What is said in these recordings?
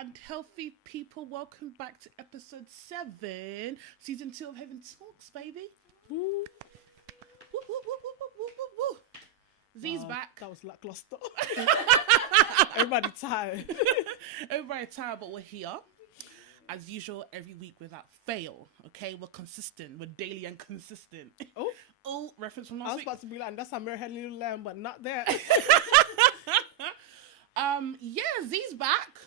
and healthy people. Welcome back to episode 7, season 2 of Heaven Talks, baby. Woo. Woo, woo, woo, woo, woo, woo, woo. Z's back. That was lackluster. Everybody tired. Everybody tired, but we're here. As usual, every week without fail. Okay, we're consistent. We're daily and consistent. Oh, reference from last week. I was about to be like, that's a American Little Lamb, but not there. Yeah, Z's back.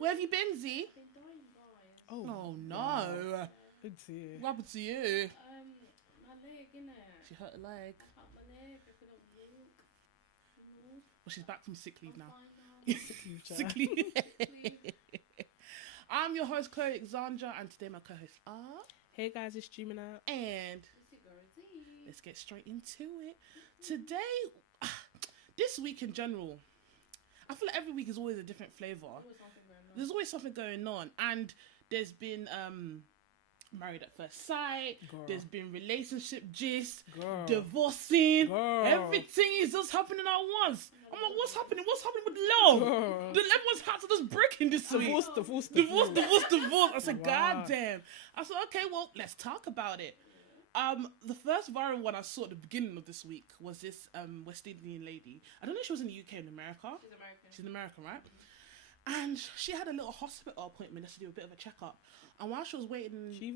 Where have you been, Z? Oh no. Good to you. What happened to you? My leg, innit? She hurt her leg. I hurt my leg. I couldn't walk. Well, she's back from sick leave now. Sick leave. I'm your host, Chloe Alexandra, and today my co-hosts are... Hey guys, it's streaming out. And let's get straight into it. Today, this week in general, I feel like every week is always a different flavour. There's always something going on. And there's been married at first sight. Girl. There's been relationship gist. Girl. Divorcing. Girl. Everything is just happening at once. I'm like, what's happening? What's happening with love? Everyone's hearts are just breaking this week. Divorce. I said, God damn. I said, okay, well, let's talk about it. The first viral one I saw at the beginning of this week was this West Indian lady. I don't know if she was in the UK or in America. She's in America, right? And she had a little hospital appointment just to do a bit of a checkup. And while she was waiting... She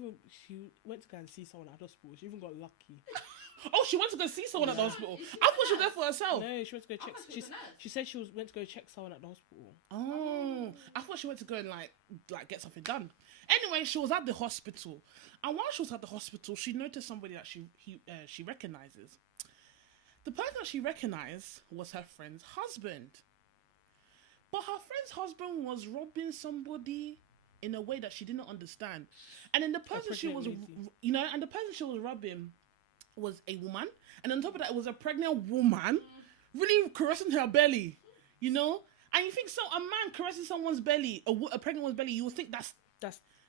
went to go and see someone at the hospital. She even got lucky. Oh, she went to go see someone at the hospital. I thought she was there for herself. No, she went to go check... She said she went to go check someone at the hospital. Oh, I thought she went to go and like get something done. Anyway, she was at the hospital. And while she was at the hospital, she noticed somebody that she recognizes. The person that she recognized was her friend's husband. But her friend's husband was robbing somebody in a way that she didn't understand. And then the person she was, and the person she was robbing was a woman. And on top of that, it was a pregnant woman really caressing her belly, And you think a man caressing someone's belly, a pregnant woman's belly, you would think that's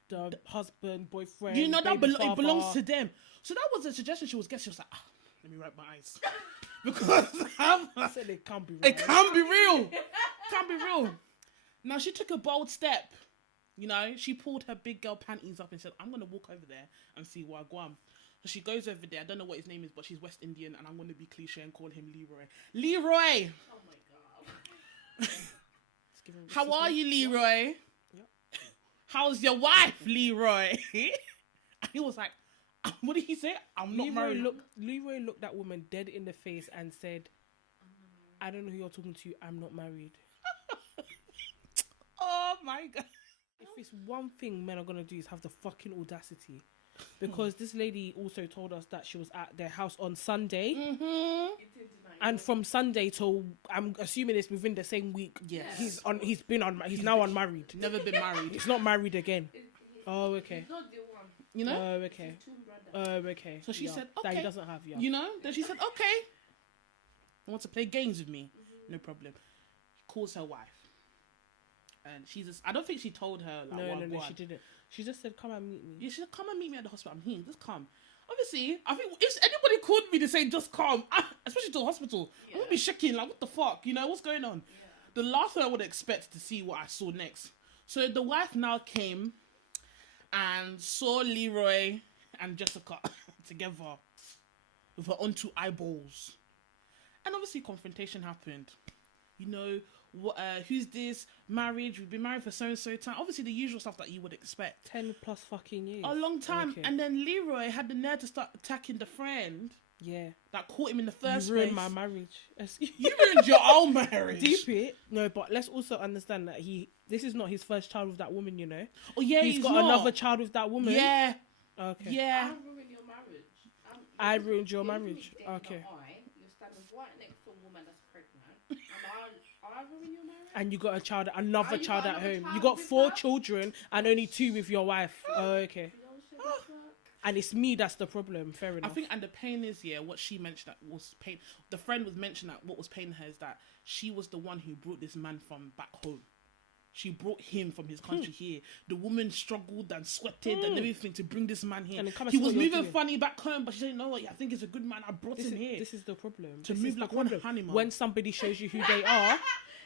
the husband, boyfriend, it belongs to them. So that was the suggestion she was getting. She was like, let me wipe my eyes. Because I said it can't be real. It can't be real. Can't be real. Now, she took a bold step. She pulled her big girl panties up and said, I'm going to walk over there and see Wagwan. So she goes over there. I don't know what his name is, but she's West Indian, and I'm going to be cliche and call him Leroy. Leroy! Oh my God. How are you, Leroy? Yep. How's your wife, Leroy? And he was like, what did he say? I'm not married. Leroy looked that woman dead in the face and said, I don't know who you're talking to. I'm not married. Oh my God. If it's one thing men are going to do is have the fucking audacity. Because this lady also told us that she was at their house on Sunday. Mm-hmm. And from Sunday till, I'm assuming it's within the same week. Yes. He's now unmarried. Never been married. He's not married again. Oh, okay. He's not the one. Oh, okay. His twin brother. Oh, okay. So she said, okay. That he doesn't have, Then she said, okay. You want to play games with me? No problem. Calls her wife. And I don't think she told her. No, she didn't. She just said, come and meet me. Yeah, she said, come and meet me at the hospital. I'm here. Just come. Obviously, I think if anybody called me to say, just come, especially to the hospital, I'm going to be shaking. Like, what the fuck? What's going on? Yeah. The last thing I would expect to see what I saw next. So the wife now came and saw Leroy and Jessica together with her own two eyeballs. And obviously confrontation happened. Who's this? Marriage, we've been married for so time. Obviously the usual stuff that you would expect. 10 plus fucking years. A long time. Okay. And then Leroy had the nerve to start attacking the friend. Yeah. That caught him in the first place. You ruined my marriage. You ruined your own marriage. Deep it. No, but let's also understand that this is not his first child with that woman, Oh yeah, he's got another child with that woman. Yeah. Okay. Yeah. I ruined your marriage. I ruined your marriage. Okay. You're standing right next to a woman that's pregnant. I ruined your marriage. And you got another child at home. Child You got with 4 her? children and only 2 with your wife. Oh, okay. And it's me that's the problem. Fair enough. I think, and the pain is, what she mentioned that was pain. The friend was mentioning that what was paining her is that she was the one who brought this man from back home. She brought him from his country here. The woman struggled and sweated and everything to bring this man here. He was moving funny back home, but she didn't know what. I think he's a good man. I brought him here. This is the problem. To move like one animal. When somebody shows you who they are,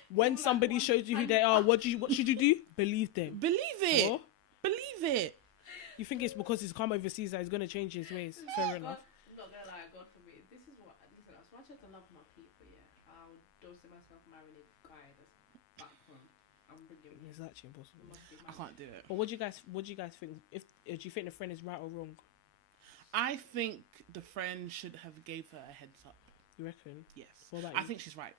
when somebody shows you who they are, what should you do? Believe them. Believe it. Or Believe it. you think it's because he's come overseas that he's gonna change his ways? Fair enough. I'm not gonna lie, God forbid. This is what. Listen, as much as I love my people, yeah, I'll don't see myself marrying a guy that's back home. I'm brilliant. It's actually impossible. I can't do it. But what do you guys think? If do you think the friend is right or wrong? I think the friend should have gave her a heads up. You reckon? Yes. What about I you? think she's right.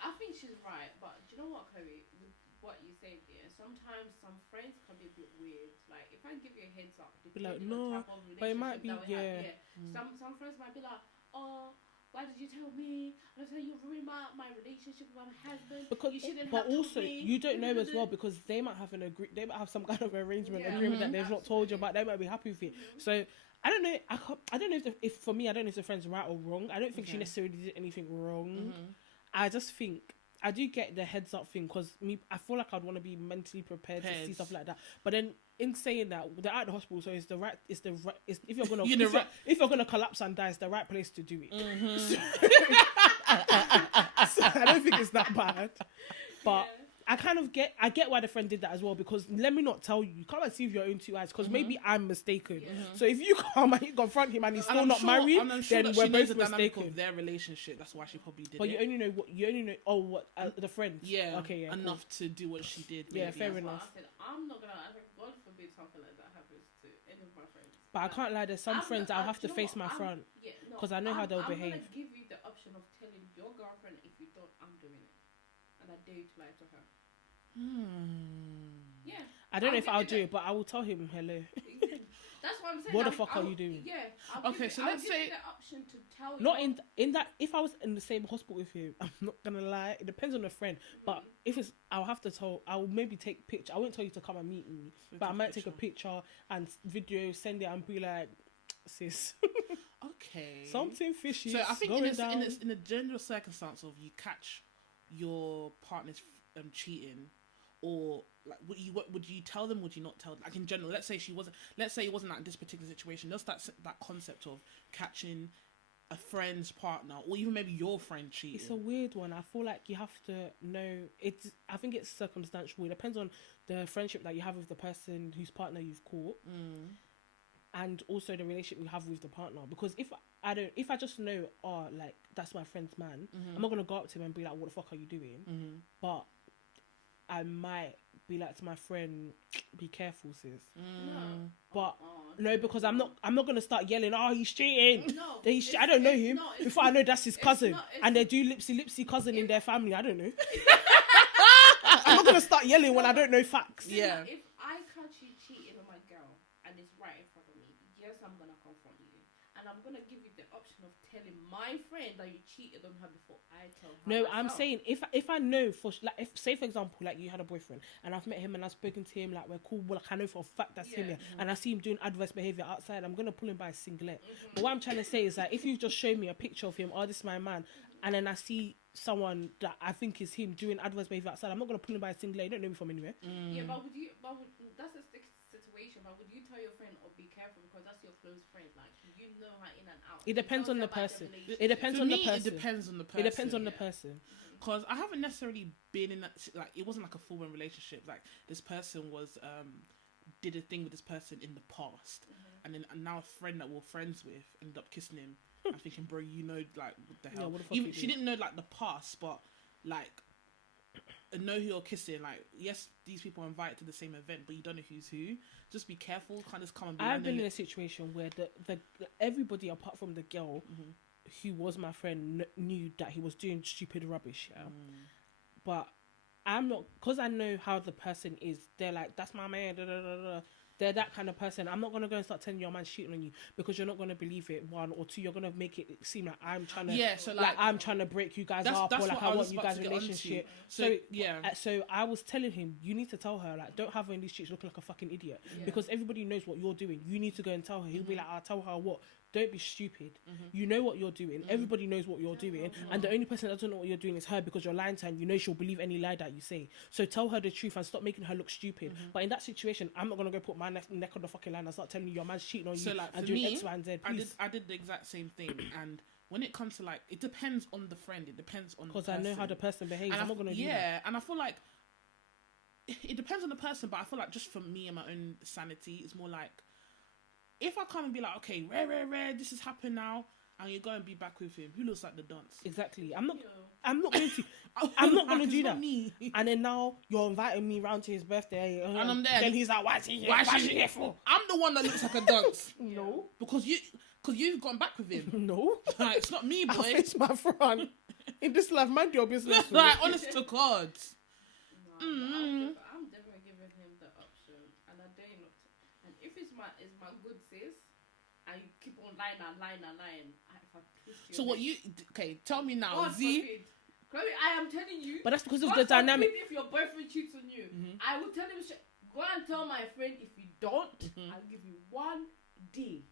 I think she's right, but do you know what, Chloe? With what you said there, sometimes some friends can be a bit weird. Like if I give you a heads up, Be like, depending on no, the type of but it might be, relationship that we have, yeah. Some friends might be like, oh, why did you tell me? I said you ruined my relationship with my husband. Because, you shouldn't but have also told me. you don't know as well because they might have they might have some kind of arrangement agreement that they've not told you about. They might be happy with it. So I don't know. I don't know if for me, I don't know if the friend's right or wrong. I don't think she necessarily did anything wrong. I just think I do get the heads up thing because I feel like I'd want to be mentally prepared to see stuff like that. But then in saying that, they're at the hospital, so it's if you're gonna if you're gonna collapse and die, it's the right place to do it. So I don't think it's that bad, but. I get why the friend did that as well because let me not tell you, you can't see with your own two eyes because maybe I'm mistaken. So if you come and you confront him and he's still not married, then we're both mistaken. Of their relationship, that's why she probably did. But you only know the friend. Yeah. Okay. Yeah. Enough to do what she did. Yeah. Maybe. Fair enough. I said, I'm not gonna. God forbid something like that happens to any of my friends. But I can't lie. There's some friends I'll have to face my front because I know how they'll behave. I'm gonna give you the option of telling your girlfriend if you don't, I'm doing it, and I dare you to lie to her. Yeah. I don't know if I'll do it, but I will tell him hello. That's what I'm saying. What the fuck are you doing? Yeah. Okay, so let's say the option to tell you. Not in that. If I was in the same hospital with him, I'm not gonna lie. It depends on the friend. But if it's, I'll have to tell. I'll maybe take picture. I won't tell you to come and meet me, but I might take a picture and video, send it, and be like, sis. Okay. Something fishy. So I think down. in the general circumstance of you catch your partner's cheating, or like would you tell them? Would you not tell them? Like in general, let's say it wasn't like this particular situation. Just that concept of catching a friend's partner, or even maybe your friend cheating. It's a weird one. I feel like you have to know. I think it's circumstantial. It depends on the friendship that you have with the person whose partner you've caught. And also the relationship you have with the partner. Because if I just know, like that's my friend's man, I'm not gonna go up to him and be like, "What the fuck are you doing?" But I might be like to my friend, "Be careful, sis." But no, because I'm not gonna start yelling, "Oh, he's cheating." No, I don't know him. Before I know that's his cousin, and they do lipsy cousin in their family. I don't know. I'm not gonna start yelling when I don't know facts. Yeah. If I catch you cheating on my girl and it's right in front of me, yes, I'm gonna confront you, and I'm gonna give you the option of telling my friend that you cheated on her before I tell her. No, myself. I'm saying if I know for like if say for example like you had a boyfriend and I've met him and I've spoken to him like we're cool, well, like I know for a fact that's him, and I see him doing adverse behavior outside, I'm gonna pull him by a singlet. But what I'm trying to say is that if you've just shown me a picture of him, this is my man, and then I see someone that I think is him doing adverse behavior outside, I'm not gonna pull him by a singlet. You don't know me from anywhere. Yeah, but that's a stick situation. But would you tell your friend or be careful because that's your close friend? Like you know her in and out. It depends on the person. It depends on the person. It depends on the person. Because I haven't necessarily been in that, like, it wasn't like a full-on relationship. Like, this person was, did a thing with this person in the past. And then now a friend that we're friends with ended up kissing him. I'm thinking, bro, you know, like, what the hell? Yeah, what the fuck Even, she didn't know, like, the past, but, like, know who you're kissing. Like, yes, these people are invited to the same event, but you don't know who's who. Just be careful. Kind of come and be I've been in a situation where the everybody apart from the girl who was my friend knew that he was doing stupid rubbish. Yeah, but I'm not, because I know how the person is. They're like, that's my man. Da, da, da, da. They're that kind of person. I'm not gonna go and start telling your man cheating on you because you're not gonna believe it. One or two, you're gonna make it seem like I'm trying to, so like I'm trying to break you guys up, or like I want you guys' relationship. So so I was telling him, you need to tell her, like, don't have her in these streets looking like a fucking idiot because everybody knows what you're doing. You need to go and tell her. He'll be like, I'll tell her what. Don't be stupid. You know what you're doing. Everybody knows what you're doing. And the only person that doesn't know what you're doing is her because you're lying to her and you know she'll believe any lie that you say. So tell her the truth and stop making her look stupid. But in that situation, I'm not going to go put my neck on the fucking line and start telling you your man's cheating on you so, like, and for doing me, X, Y, and Z. Please. I did the exact same thing. And when it comes to like, it depends on the friend. It depends on Because I know how the person behaves. And I'm not gonna do that. Yeah, and I feel like it depends on the person, but I feel like just for me and my own sanity, it's more like if I come and be like, okay, rare, this has happened now, and you go and be back with him, who looks like the dunce? Exactly. I'm not going to. I'm not going to do that. Me. And then now you're inviting me round to his birthday, And I'm there. Then he's like, "Why is he here? Why is he here for?" I'm the one that looks like a dunce. No, because you've gone back with him. no, Like, it's not me, boy. I'll face my front. In this life, mind your business. Like, honest to God. No, I'm definitely giving him the option, and I dare not. And if it's my good sis, and you keep on lying, if I twist your So what neck- you? Okay, tell me now, God Z. forbid. Chloe, I am telling you. But that's because of God the dynamic. forbid if your boyfriend cheats on you, I will tell him. Go and tell my friend. If you don't, I'll give you 1 day.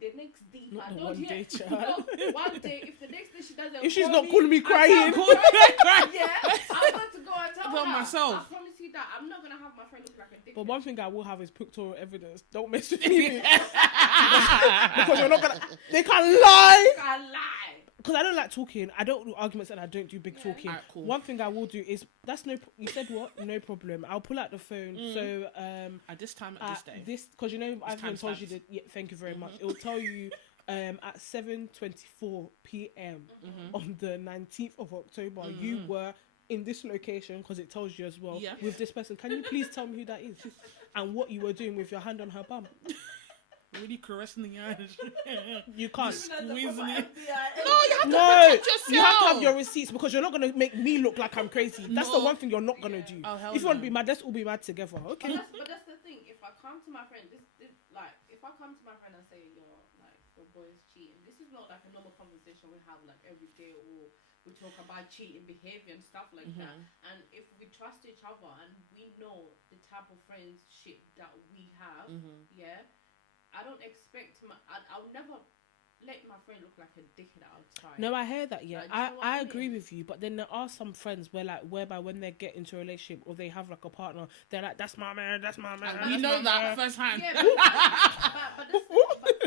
The next day, Not I the don't 1 hear. day, child. No, 1 day. If the next day she doesn't, If she's call not calling me I crying. can't yeah, I'm going to go and tell Tell her. myself. I promise you that I'm not gonna have my friend look like a dick. But one thing I will have is pictorial evidence. Don't mess with me. Because you're not gonna. They can lie. I lie. Because I don't like talking. I don't do arguments and I don't do big talking. Alright, cool. One thing I will do is you said what? No problem. I'll pull out the phone. So At this time, at this day. because you know I've time told you stamps. that. Yeah, thank you very much. It will tell you at 7:24 p.m. on the 19th of October. You were in this location because it tells you as well Yeah. with this person. Can you please tell me who that is and what you were doing with your hand on her bum? Really caressing the eyes. You can't. Squeezing it. No, No, you you have to No, protect yourself. you have to have your receipts because you're not gonna make me look like I'm crazy. That's the No. one thing you're not gonna do. Oh, hell If you want to no. be mad, let's all be mad together. Okay. But that's the thing. If I come to my friend, this like if I come to my friend and say, "Yo, like your boy's cheating," this is not like a normal conversation we have like every day, or we talk about cheating behavior and stuff like that. And if we trust each other and we know the type of friendship that we have, yeah, I don't expect I'll never let my friend look like a dickhead outside. No, I hear that. Yeah, Like, do you know what I I agree mean? with you. But then there are some friends whereby when they get into a relationship or they have like a partner, they're like, "That's my man. That's my man." You that's know my that man." firsthand. Yeah,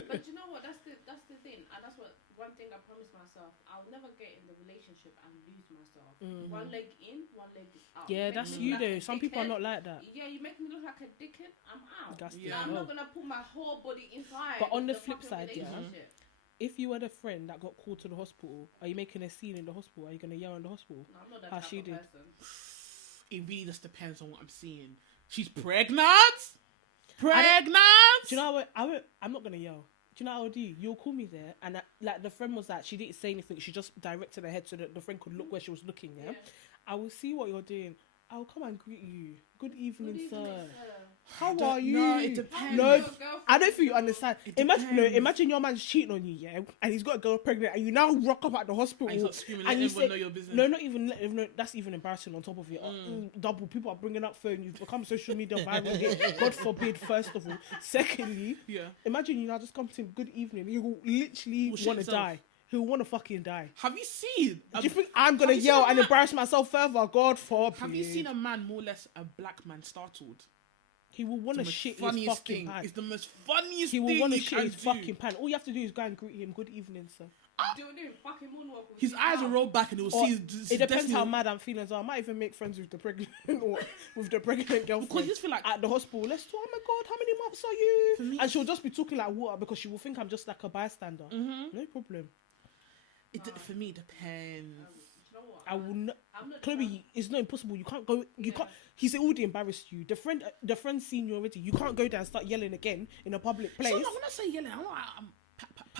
but you know what? That's the thing, and that's what one thing I promised myself. I'll never get in the relationship and lose myself. One leg in, one leg is out. Yeah, make that's me you look like though. a Some people are dickhead. not like that. Yeah, you make me look like a dickhead. I'm out. That's Yeah. I'm the not gonna put my whole body inside. But on the the flip fucking side, yeah, relationship. if you were the friend that got called to the hospital, are you making a scene in the hospital? Are you gonna yell in the hospital? No, I'm not that How type she of did. person. It really just depends on what I'm seeing. She's pregnant. Pregnant. Do you know what? I'm not gonna yell. Do you know what I'll do? You'll call me there, and like the friend was like, she didn't say anything. She just directed her head so that the friend could look where she was looking. Yeah, I will see what you're doing. I'll come and greet you. Good evening, sir. How are you? No, it depends. No, Your girlfriend I don't think you understand. It Imagine, depends. imagine your man's cheating on you, yeah, and he's got a girl pregnant, and you now rock up at the hospital, And you start screaming, and let you everyone say, know your business. no, not even let everyone know. That's even embarrassing. On top of it, double people are bringing up phone. You've become social media viral. hit. God forbid. First of all, secondly, Yeah. imagine you now just come to him. Good evening. He will literally Will shit want to himself. die. He'll want to fucking die. Have you seen? Do you think I'm gonna have you seen yell a and man- embarrass myself further? God forbid. Have you seen a man more or less a black man startled? He will want The to most shit his funniest fucking thing. pants. It's the most funniest He will thing want to you shit can his do. fucking pants. All you have to do is go and greet him. Good evening, sir. doing fucking moonwalk with His his eyes will mouth. roll back and he will Or see his it depends destiny. how mad I'm feeling. So I might even make friends with the pregnant or with the pregnant Because girlfriend you just feel like at the hospital. Let's talk. Oh my god, how many months are you? For me- And she'll just be talking like water because she will think I'm just like a bystander. No problem. for me it depends. Do you know what? I will not. I'm not Chloe, it's not impossible. You can't go. You can't. He's already embarrassed you. The friend's seen you already. You can't go there and start yelling again in a public place. So like, when I say yelling, I'm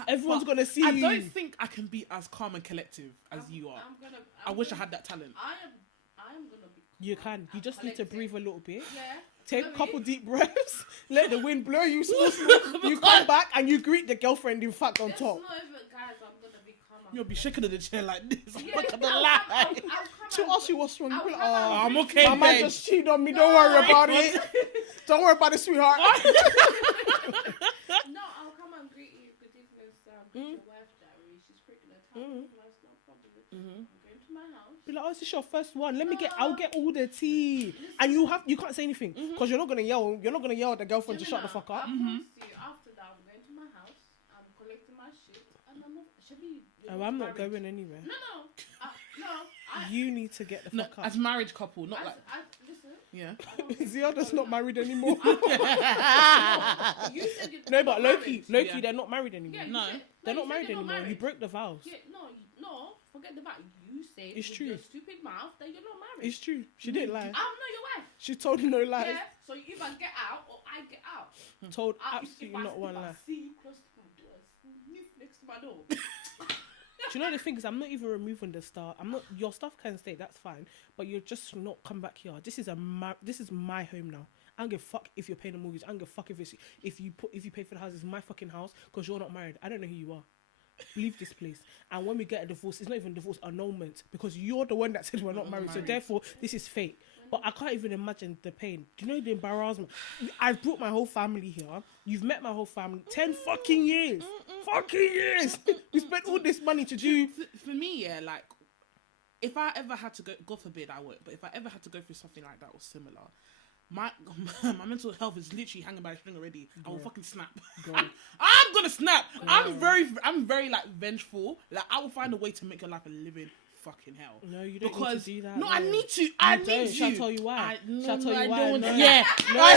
Everyone's but gonna see I you. don't think I can be as calm and collective as you are. I wish I had that talent. I am gonna be. You can. You just need to breathe a little bit. Yeah. Take a Chloe, couple deep breaths. Let the wind blow you. Small, small. You come back and you greet the girlfriend. In fact, on It's top. not even, guys. I'm gonna be calm. You'll be shaking in the chair like this. I'm Yeah, not gonna I'll lie. come To ask you what's wrong. You I'll be like, come oh, and I'm greet okay, you. my man babe. just cheated on me. Don't worry about it. Don't worry about it, sweetheart. No, I'll come and greet you. Good evening, your wife, Diary. She's pregnant. That's no problem. I'm going to my house. Be like, oh, is this your first one? I'll get all the tea. And you can't say anything because you're not gonna yell. You're not gonna yell at the girlfriend to shut the fuck up. I promise you, after that, I'm going to my house. I'm collecting my shit, and I'm not. You're Oh, I'm not married. going anywhere. No. I, You need to get the No, fuck up. as married couple, not like listen. yeah. I don't think Ziada's so. not married anymore. You said you're No, but not Loki, married. Yeah. they're not married anymore. Yeah, you No. said- They're you not said married you're anymore. You married. broke the vows. Yeah, no, forget the fact. You said It's with true. your stupid mouth that you're not married. It's true. She didn't lie. I'm not your wife. She told no lies. Yeah, so you either get out or I get out. Told If absolutely I- not one if I lie. see you close to my door, sniff next to my door. Do you know the thing is, I'm not even removing the star. I'm not. Your stuff can stay. That's fine. But you're just not come back here. This is my home now. I don't give a fuck if you're paying the mortgage. I don't give a fuck if you pay for the house. It's my fucking house because you're not married. I don't know who you are. Leave this place. And when we get a divorce, it's not even divorce, annulment, because you're the one that said we're not married. So therefore, this is fake. But I can't even imagine the pain. Do you know the embarrassment? I've brought my whole family here. You've met my whole family. 10 fucking years. Fucking years. We spent all this money to do. For me, yeah, like if I ever had to go, God forbid I would, but if I ever had to go through something like that or similar, my mental health is literally hanging by a string already. I will fucking snap. I'm gonna snap. I'm very like vengeful. Like I will find a way to make your life a living fucking hell. No, you don't Because need to do that. no, I need to. I need to. Shall I tell you why? Shall I tell you I why? don't want No. to. Yeah, No. I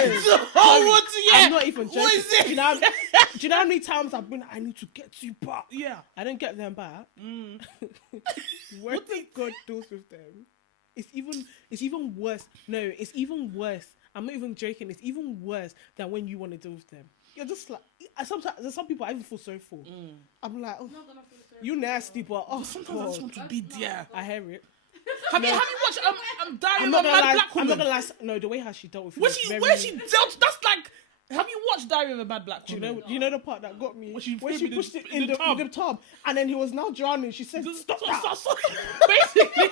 don't want to. Yeah, I'm not even joking. What is it? Do you know how many times I've been? I need to get you back. Yeah. I don't get them back. What God does with them, it's even worse. No, it's even worse. I'm not even joking. It's even worse than when you want to deal with them. You're just like, sometimes there's some people I even feel sorry for. I'm like, oh, Not gonna feel sorry you nasty, but oh, Sometimes I just want to be there. I hear it. Have you watched Diary I'm of not a gonna Mad lie. Black I'm Woman? not gonna lie. No, the way how she dealt with Where it she was very- dealt, that's like, have you watched Diary of a Bad Black Woman? Do you know the part that got me? When she When threw she him pushed it in in the tub. the tub, and then he was now drowning. She said, "Stop that!" Basically,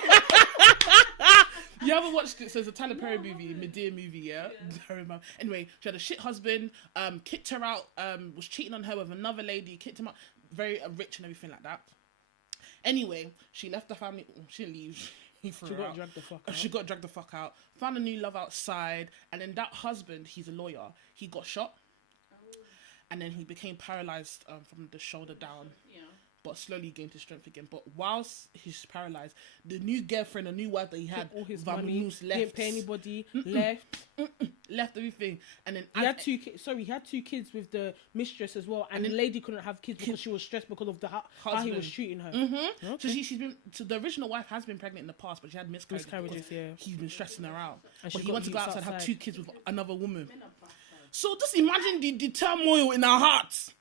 you haven't watched it. So it's a Tyler Perry movie, Medea movie, yeah. I remember. Anyway, she had a shit husband. Kicked her out. Was cheating on her with another lady. Kicked him out. Very rich and everything like that. Anyway, she left the family. She didn't leave. He threw She her got out. dragged the fuck out. She got dragged the fuck out. Found a new love outside, and then that husband, he's a lawyer. He got shot, and then he became paralyzed from the shoulder down. Yeah. But slowly gained his strength again. But whilst he's paralyzed, the new girlfriend, the new wife that he had, All his Van money, Moose didn't pay anybody, left everything, and then He had two kids. Sorry, he had two kids with the mistress as well, and the lady couldn't have kids because she was stressed because of how he Husband. was treating her. So she's been. So the original wife has been pregnant in the past, but she had miscarriages. Miscarriages, yeah. He's been stressing her out, And but she he went to go got outside, have outside. 2 kids with another woman. So just imagine the turmoil in our hearts.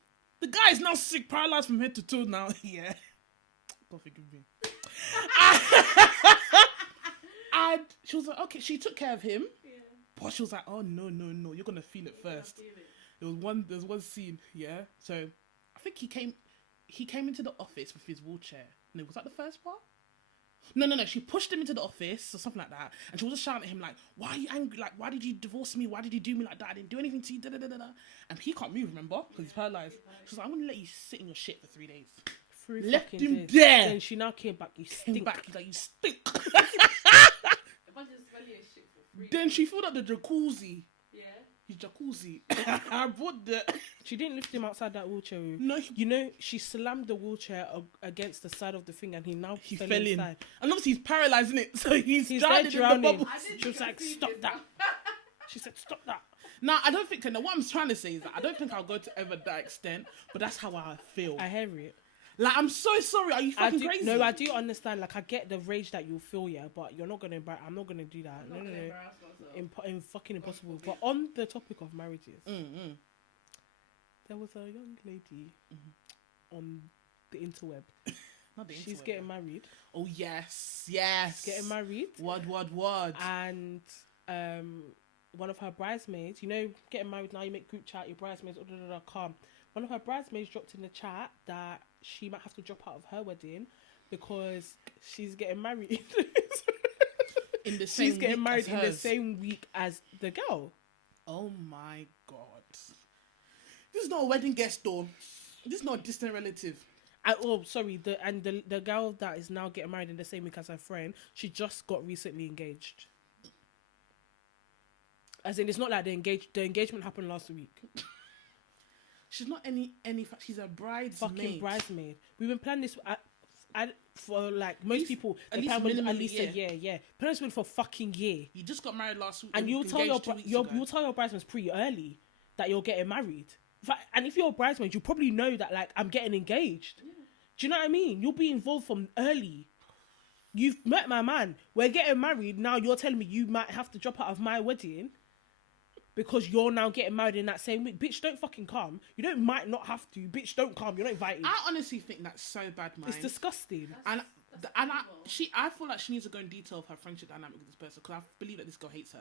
The guy is now sick, paralyzed from head to toe now. Yeah. God forgive me. And she was like, okay, she took care of him. But she was like, oh no, you're gonna feel it first. There was one scene, yeah. So I think he came into the office with his wheelchair. No, was that the first part? No. She pushed him into the office or something like that, and she was just shouting at him like, "Why are you angry? Like, why did you divorce me? Why did you do me like that? I didn't do anything to you." Da, da, da, da, da. And he can't move, remember, because he's paralyzed. She was like, "I'm gonna let you sit in your shit for 3 days." Left fucking him days. there. Then she now came back. You Came stink. back, he's like, "You stink." Imagine smelling a shit for free. Then she filled up the jacuzzi. Yeah. His jacuzzi. I brought the. She didn't lift him outside that wheelchair. No, You know, she slammed the wheelchair against the side of the thing, and he now he fell fell in. inside. And obviously he's paralyzed, isn't it? So he's He's drowning there in drowning. the bubbles. I didn't She was think like, I see "Stop this. that." She said, "Stop that." Now I don't think. No, what I'm trying to say is that I don't think I'll go to ever that extent. But that's how I feel. I hear it. Like, I'm so sorry. Are you fucking crazy? No, I do understand. Like, I get the rage that you feel, yeah, but you're not gonna. I'm not gonna do that. I'm No, not no, gonna no. embarrass myself. Fucking impossible. But on the topic of marriages, there was a young lady on the interweb. Not the She's interweb, getting yeah. married. Oh yes. Getting married, Word. and one of her bridesmaids. You know, getting married now. You make group chat. Your bridesmaids. Calm. One of her bridesmaids dropped in the chat that she might have to drop out of her wedding because she's getting married. In the same She's getting week married as in the hers. same week as the girl. Oh my god. This is not a wedding guest though. This is not a distant relative. The girl that is now getting married in the same week as her friend, she just got recently engaged. As in, it's not like the engagement happened last week. She's not any. She's a bridesmaid. Fucking bridesmaid. We've been planning this for like most people, at the least plan was minimum at a least year. a year. Yeah, parents went for a fucking year, You just got married last week, and you'll tell engaged 2 weeks ago. you'll tell your bridesmaids pretty early that you're getting married. And if you're a bridesmaid, you probably know that like I'm getting engaged. Yeah. Do you know what I mean? You'll be involved from early. You've met my man. We're getting married now. You're telling me you might have to drop out of my wedding because you're now getting married in that same week. Bitch, don't fucking come. You might not have to. Bitch, don't come. You're not invited. I honestly think that's so bad, man. It's disgusting. I feel like she needs to go in detail of her friendship dynamic with this person, because I believe that this girl hates her.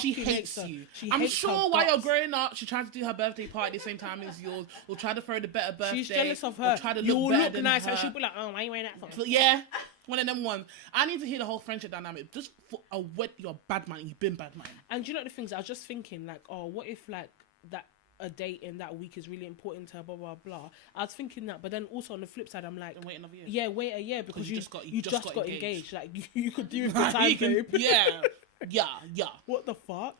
She hates her. you. She I'm hates sure her while you're guts. growing up, she tried to do her birthday party at the same time as yours, or try to throw the better birthday. She's jealous of her. Try to You'll better look than nice, her. and she'll be like, "Oh, why are you wearing that for?" Yeah, one of them ones. I need to hear the whole friendship dynamic. Just for a wet, you're a bad man. You've been bad man. And you know the things? I was just thinking, like, oh, what if like that a date in that week is really important to her, blah blah blah. I was thinking that, but then also on the flip side, I'm like, And wait another year. yeah, wait a year because you just got engaged. Like you could do it Like, time, babe. yeah. What the fuck?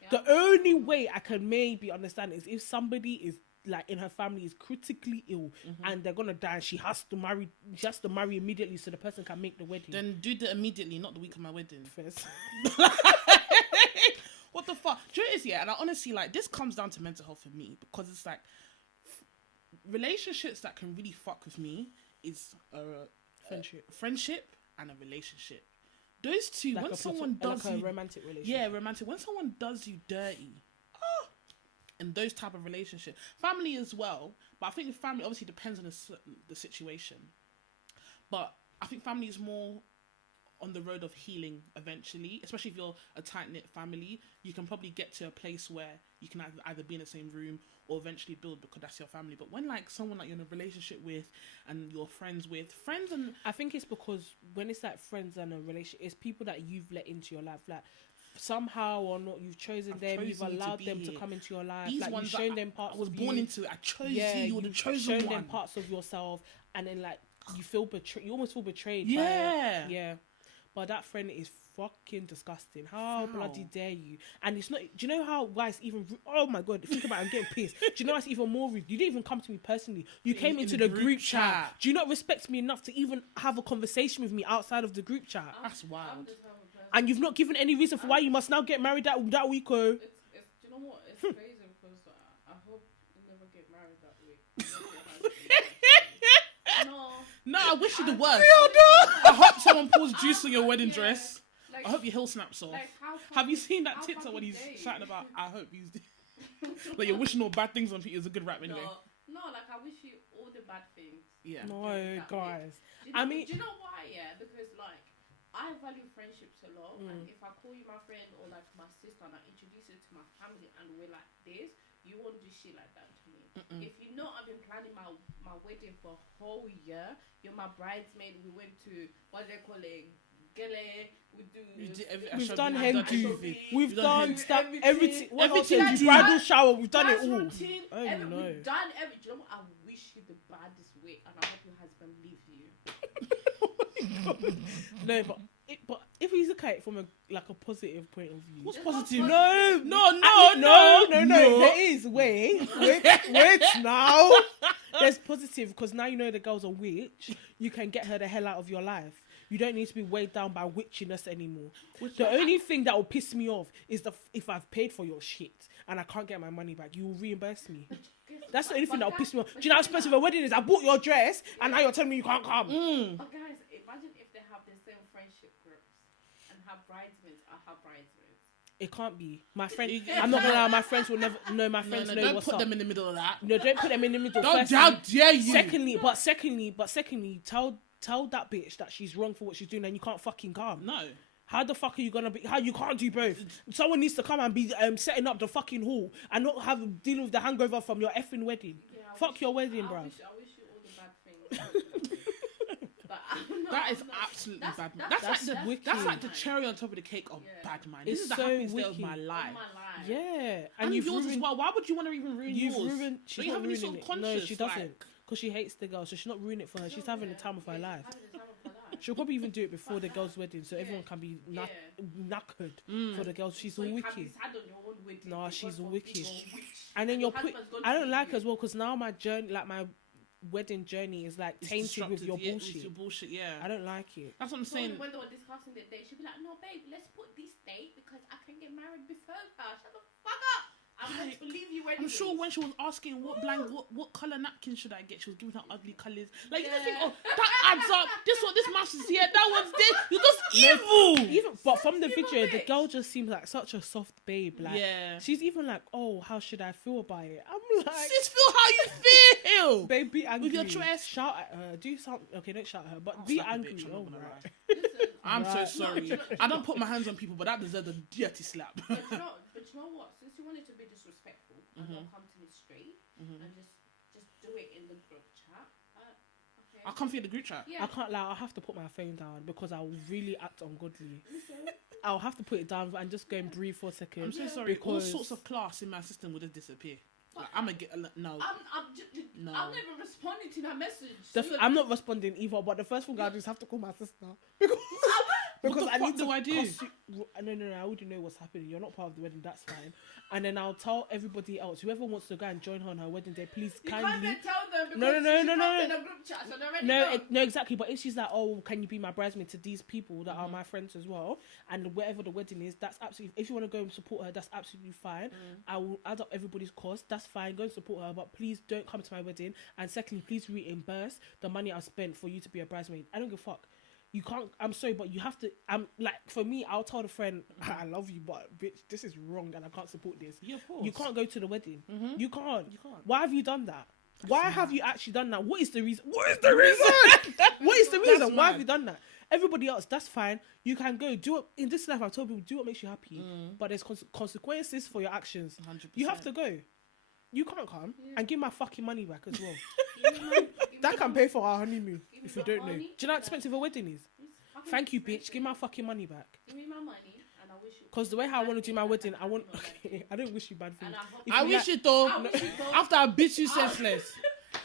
Yeah. The only way I can maybe understand is if somebody is like in her family is critically ill and they're gonna die, and she has to marry immediately so the person can make the wedding. Then do that immediately, not the week of my wedding. First. What the fuck? Do you know what it is, yeah? And I honestly, like, this comes down to mental health for me, because it's like relationships that can really fuck with me is a friendship and a relationship. Those two, Like when someone does like a you, romantic relationship. yeah, romantic. When someone does you dirty, in those type of relationship, family as well. But I think the family obviously depends on the situation. But I think family is more on the road of healing eventually, especially if you're a tight-knit family. You can probably get to a place where you can either be in the same room or eventually build, because that's your family. But when like someone that you're in a relationship with and you're friends and I think it's because when it's like friends and a relationship, it's people that you've let into your life, like somehow or not, you've chosen them, you've allowed them to come into your life. These like ones you've shown them parts I was of born you. into. I chose you. You're the chosen shown one. them parts of yourself, and then like you feel betrayed. You almost feel betrayed. Yeah. Yeah. But that friend is fucking disgusting. How bloody dare you? And it's not. Do you know how why it's even? Oh my god! Think about it, I'm getting pissed. Do you know what's even more rude? You didn't even come to me personally. You came into the group chat. Do you not respect me enough to even have a conversation with me outside of the group chat? That's wild. And you've not given any reason for why you must now get married that week. Oh. Do you know what? It's crazy because I hope you never get married that week. No, I wish you the worst. I hope someone pours juice on your wedding dress. Like, I hope your heel snaps off. like, Have you seen that how TikTok when he's fucking dare shouting you? about, I hope he's... like, you're wishing all bad things on people is a good rap anyway. No, like I wish you all the bad things. Yeah. No, That guys. Do you know, I mean- do you know why? Yeah, because like I value friendships a lot, and if I call you my friend or like my sister and I introduce you to my family and we're like this, you won't do shit like that to me. If you know I've been planning my wedding for a whole year, you're my bridesmaid. We went to what do they call it? Gele. We've done hendu. We've done stuff. everything. Everything. Bridal shower. We've done it all. Routine, Oh no. We've done everything. Do you know what? I wish you the baddest way, and I hope your husband leaves you. No, but if we look at it from a positive point of view, What's It's positive? not No. There is. Wait now. There's positive because now you know the girl's a witch. You can get her the hell out of your life. You don't need to be weighed down by witchiness anymore. The only thing that will piss me off is if I've paid for your shit and I can't get my money back, you will reimburse me. That's the only thing that will piss me off. Do you know how expensive a wedding is? I bought your dress and now you're telling me you can't come. But guys, imagine if they have the same friendship groups and have bridesmaids. I have bridesmaids. It can't be. My friend, I'm not gonna lie, my friends will never know. My friends know don't what's put up. them in the middle of that. No, don't put them in the middle. Don't, how dare you? Secondly, tell that bitch that she's wrong for what she's doing and you can't fucking come. No. How the fuck are you gonna be? How you can't do both? Someone needs to come and be setting up the fucking hall and not have dealing with the hangover from your effing wedding. Yeah, Fuck your wedding, bro. I wish you all the bad things. But That is absolutely bad, man. That's like the cherry on top of the cake of bad, man. This It's is the so happiest day of wicked. my life. Yeah, And you've yours as ruined, well. Why would you want to even ruin You've yours? ruined. Don't She's you not have any ruining sort of it. conscience? No, she doesn't, Like, because she hates the girl, so she's not ruining it for her. She's having the time of her life. having the time of her life. She'll probably even do it before the girl's wedding, so everyone can be knackered for the girl. She's So you wicked. can be sad on your own wedding No, because she's some wicked. people are witch. And then Your you're put. husband's gonna I don't leave like her you. as well because now my journey, like my wedding journey is like It's tainted with disrupted, your yeah, bullshit. with your bullshit, yeah. I don't like it. That's what I'm So saying. when they were discussing the date, she'd be like, "No, babe, let's put this date because I can get married before her. Shut the fuck up. I'm going to leave you anyway." I'm sure when she was asking what colour napkin should I get, she was giving her ugly colours. Like, you just think, oh, that adds up. This mouse is here, that one's this. You're just evil. But from the Evil video, the bitch. girl just seems like such a soft babe. Like, Yeah. she's even like, "Oh, how should I feel about it?" I'm like, Sis, feel how you feel. "Babe, be angry With your dress. Shout at her. Do something. Okay, don't shout at her, but I'll be slap a angry." bitch, I'm not Oh, gonna right. lie. Listen, I'm Right. so sorry. I don't put my hands on people, but that deserves a dirty slap. but you know what? Since you wanted to be disrespectful and not come to me straight and just do it in the group chat, okay. I'll come for you in the group chat. Yeah. I can't lie. I'll have to put my phone down because I'll really act ungodly. Listen, I'll have to put it down and just go and breathe for a second. I'm so sorry. All because sorts of class in my system will just disappear. Like, I'm gonna get no. No. I'm never responding to that message. I'm not responding either. But the first thing I do is have to call my sister because What the I fuck need to. do I do? No. I already know what's happening. You're not part of the wedding. That's fine. And then I'll tell everybody else, whoever wants to go and join her on her wedding day, please You can't kindly. even tell them because No. she posted in a group chat, so they already know. No, exactly. But if she's like, "Oh, can you be my bridesmaid to these people that are my friends as well?" And wherever the wedding is, that's absolutely. If you want to go and support her, that's absolutely fine. I will add up everybody's cost. That's fine. Go and support her, but please don't come to my wedding. And secondly, please reimburse the money I spent for you to be a bridesmaid. I don't give a fuck. You can't. I'm sorry, but you have to. I'm like, for me, I'll tell the friend, "I love you, but bitch, this is wrong, and I can't support this." Yeah, of course. You can't go to the wedding. You can't. You can't. Why have you done that? Why have you actually done that? What is the reason? What is the reason? What is the reason? Why have you done that? Everybody else, that's fine. You can go do it in this life. I've told people, do what makes you happy. But there's consequences for your actions. 100%. You have to go. You can't come and give my fucking money back as well. Give That me can pay for our honeymoon give if me you don't know. money. Do you know how expensive a wedding is? Fucking Thank you, bitch. expensive. Give my fucking money back. Give me my money, and I wish you. Because the way how I want to do my bad wedding, things I want. happen on that Okay, day. I don't wish you bad things. And I hope If I you wish like- it though. I wish it though. After I beat you senseless,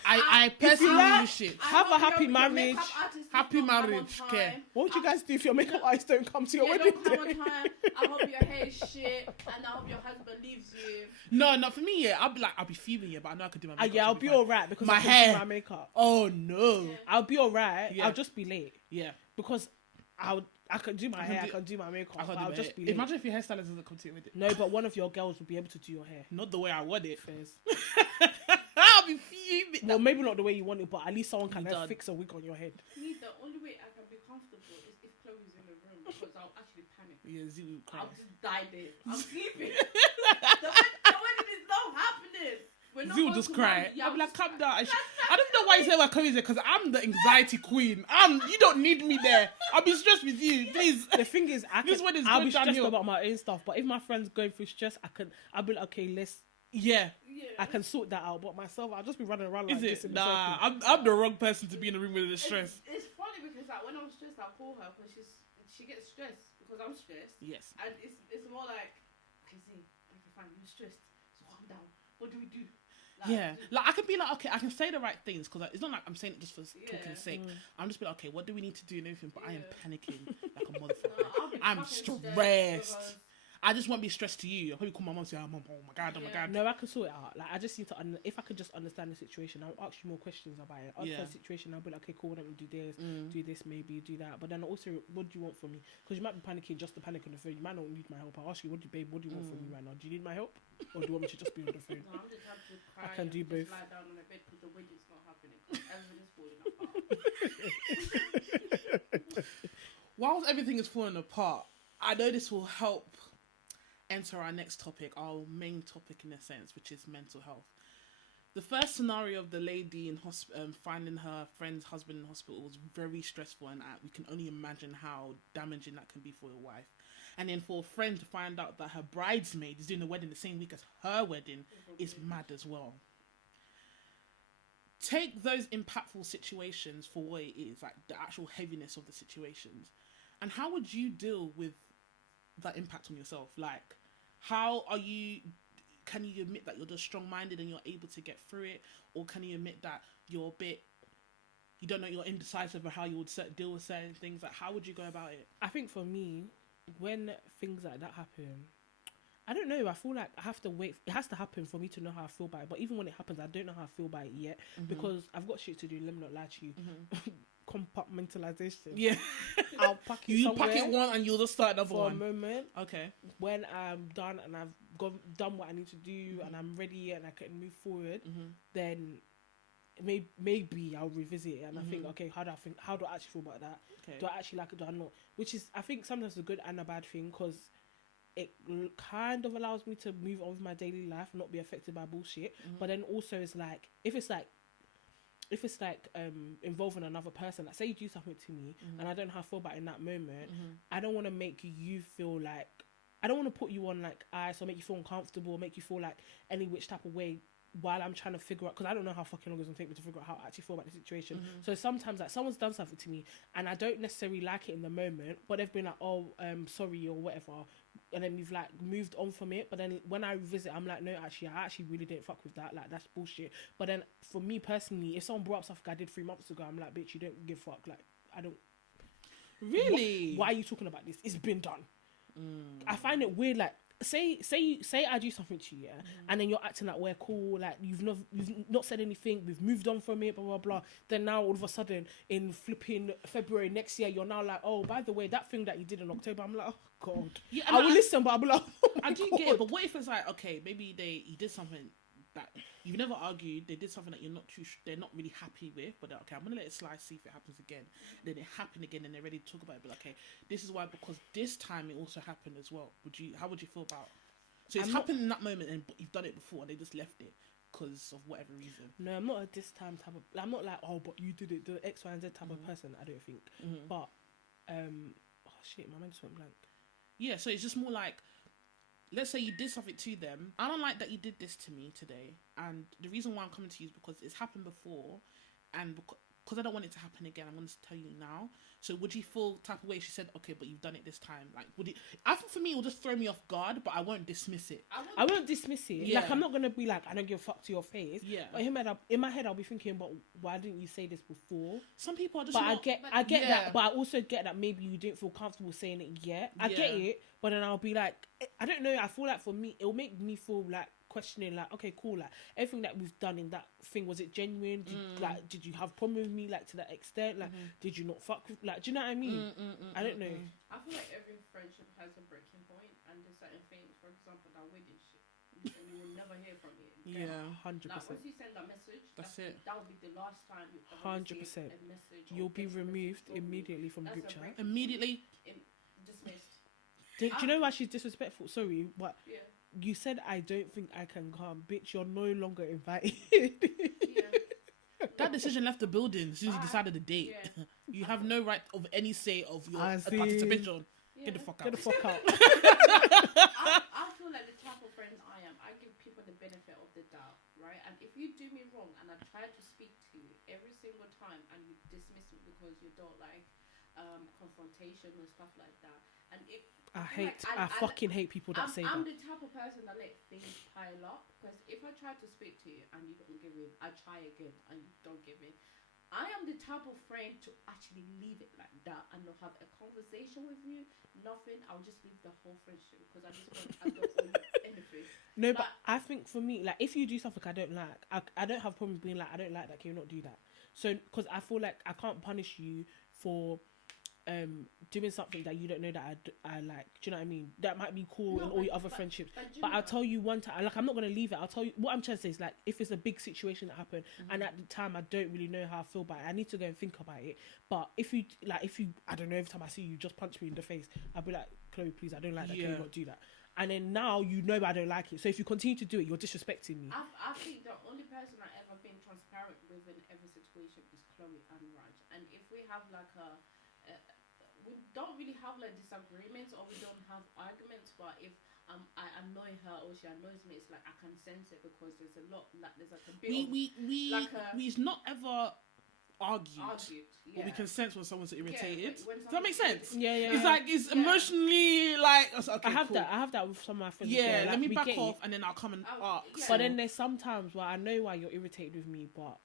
I personally like- wish it. I have hope a happy your marriage. makeup artist Happy don't come on marriage, time. care. What would you guys do if your makeup artist don't come to your Yeah, wedding don't come on day? time. I hope your hair is shit, and I hope your husband leaves you. No, for me, yeah. I'll be fuming, yeah, but I know I could do my makeup. Yeah, I'll so be fine. alright because My I can hair. do my makeup. Oh no. Yeah. I'll be alright. Yeah. I'll just be late Yeah. because I can do my hair. I can do my makeup. I can't but do I'll my just hair. be late. Imagine if your hairstylist doesn't come to your wedding. No, but one of your girls will be able to do your hair. Not the way I want it. Fairs. I'll be fuming. Well, maybe not the way you want it, but at least someone can You done. fix a wig on your head. Me, the only way I can be comfortable is if Chloe's in the room because I'll actually panic. Yeah, Zoo cry. I'll just die there. I'm sleeping. the wedding is not happening. We're not Zoo going just to cry. marry. Yeah, I'll be like, just calm down. I don't know why you say about Chloe's there because I'm the anxiety queen. You don't need me there. I'll be stressed with you, please. The thing is, This wedding's I'll going be stressed downhill. about my own stuff. But if my friend's going through stress, I'll be like, okay, Yeah. I can sort that out. But myself, I'll just be running around like Is this it? in a Nah, circle. I'm the wrong person to be in the room with the stress. It's funny because like when I'm stressed, I call her because she gets stressed because I'm stressed, Yes. and it's more like, okay, see, okay, fine, you're stressed, so calm down. What do we do? Like, Yeah, like I can be like, okay, I can say the right things because it's not like I'm saying it just for talking Yeah. sake. I'm just be like, okay, what do we need to do and everything? But I am Yeah. panicking like a No, motherfucker. I'll be I'm fucking stressed. because- I just won't be stressed to you. I'll probably call my mum and say, oh my god, oh my Yeah. god. No, I can sort it out. Like, I just need to. If I could just understand the situation, I'll ask you more questions about it. After Yeah. the situation, I'll be like, okay, cool. Why don't we do this, maybe do that. But then also, what do you want from me? Because you might be panicking just to panic on the phone. You might not need my help. I'll ask you, what do you want from me right now? Do you need my help, or do you want me to just be on the phone? No, I'm just happy to cry. can do and both. Just lie down on the bed because the wedding's not happening. 'Cause everything is falling apart. Whilst everything is falling apart, I know this will help enter our next topic, our main topic in a sense, which is mental health. The first scenario of the lady in finding her friend's husband in hospital was very stressful, and we can only imagine how damaging that can be for your wife. And then for a friend to find out that her bridesmaid is doing the wedding the same week as her wedding is mad as well. Take those impactful situations for what it is, like the actual heaviness of the situations, and how would you deal with that impact on yourself? Like, how are you? Can you admit that you're just strong-minded and you're able to get through it, or can you admit that you're a bit, you don't know, you're indecisive of how you would deal with certain things? Like, how would you go about it? I think for me, when things like that happen, I don't know. I feel like I have to wait. It has to happen for me to know how I feel about it. But even when it happens, I don't know how I feel about it yet because I've got shit to do. Let me not lie to you. Compartmentalization. Yeah. I'll pack it You somewhere pack it one and you'll just start another for one. a moment. Okay. When I'm done and I've done what I need to do and I'm ready and I can move forward, then maybe I'll revisit it and I think, okay, how do I actually feel about that? Okay. Do I actually like it? Do I not? Which is, I think, sometimes a good and a bad thing because it kind of allows me to move on with my daily life, not be affected by bullshit. But then also it's like, if it's like involving another person, like say you do something to me and I don't know how I feel about it in that moment, I don't want to make you feel like, I don't want to put you on like ice or make you feel uncomfortable or make you feel like any which type of way while I'm trying to figure out, because I don't know how fucking long it's going to take me to figure out how I actually feel about the situation. So sometimes like someone's done something to me and I don't necessarily like it in the moment, but they've been like, oh, sorry or whatever, and then we've like moved on from it. But then when I revisit, I'm like, no, actually, I actually really didn't fuck with that. Like, that's bullshit. But then for me personally, if someone brought up something I did 3 months ago, I'm like, bitch, you don't give a fuck. Like, I don't. Really? Why are you talking about this? It's been done. I find it weird. Like, say I do something to you, yeah, and then you're acting like we're cool, like you've not said anything, we've moved on from it, blah blah blah. Then now all of a sudden in flipping February next year, you're now like, oh, by the way, that thing that you did in October, I'm like, oh god, yeah, I will listen, but I'll be like, oh my I do god. get it, but what if it's like, okay, maybe he did something that you've never argued, they did something that they're not really happy with, but they're, okay, I'm gonna let it slide, see if it happens again. Then it happened again, and they're ready to talk about it. But okay, this is why, because this time it also happened as well. How would you feel about? So it's happened in that moment, and you've done it before, and they just left it because of whatever reason. No, I'm not a this time type of. I'm not like, oh, but you did it, the X, Y, and Z type of person. I don't think. But, oh shit, my mind just went blank. Yeah, so it's just more like, let's say you did something to them. I don't like that you did this to me today, and the reason why I'm coming to you is because it's happened before, and because I don't want it to happen again, I'm going to tell you now. So would you feel type of way? She said, okay, but you've done it this time. Like, would it? I think for me, it will just throw me off guard, but I won't dismiss it. I won't dismiss it. Yeah. Like, I'm not going to be like, I don't give a fuck to your face. Yeah. But in my head, I'll be thinking, but why didn't you say this before? Some people are just. But not, I get that. But I also get that maybe you didn't feel comfortable saying it yet. I get it, but then I'll be like, I don't know. I feel like for me, it'll make me feel like questioning, like, okay, cool, like everything that we've done in that thing, was it genuine? Did you have a problem with me, like to that extent? Like, did you not fuck with, like, do you know what I mean? I don't know. I feel like every friendship has a breaking point, and there's certain things, for example, that wedding shit, and you will never hear from it. Okay? Yeah, 100%. Like, once you send that message, that's it. That will be the last time you ever 100%. receive a message. You'll be removed immediately from group chat. Immediately dismissed. Do you know why she's disrespectful? Sorry, but Yeah. you said I don't think I can come, bitch. You're no longer invited. Yeah. That decision left the building as soon as you decided the date. Yeah. You have no right of any say of your I see. participation. Yeah. Get the fuck out. Get the fuck out. I feel like the type of friend I am, I give people the benefit of the doubt, right? And if you do me wrong and I try to speak to you every single time and you dismiss me because you don't like confrontation and stuff like that, and if I fucking hate people that say I'm that. the type of person that let things pile up, because if I try to speak to you and you don't give in, I try again and you don't give in. I am the type of friend to actually leave it like that and not have a conversation with you. Nothing. I'll just leave the whole friendship because I don't owe you anything. No, but I think for me, like, if you do something I don't like, I don't have a problem being like, I don't like that. Can you not do that? So, because I feel like I can't punish you for doing something that you don't know that I like. Do you know what I mean? That might be cool in all your other friendships, but I'll tell you one time, like, I'm not gonna leave it. I'll tell you what I'm trying to say is, like, if it's a big situation that happened and at the time I don't really know how I feel about it, I need to go and think about it. But if you I don't know, every time I see you just punch me in the face, I'll be like, Chloe, please, I don't like that. Can you not do that? And then now you know I don't like it. So if you continue to do it, you're disrespecting me. I think the only person I ever been transparent with in every situation is Chloe and Raj. And if we have like we don't really have like disagreements or we don't have arguments, but if I annoy her or she annoys me, it's like I can sense it because there's a lot, like there's like a bit we've not ever argued. Yeah. But we can sense when someone's irritated. Yeah, Does that make sense? Yeah. It's like it's emotionally like, okay, I have cool. that with some of my friends. Yeah, like, let me back off and then I'll come and ask. Yeah. But then there's some times where I know why you're irritated with me, but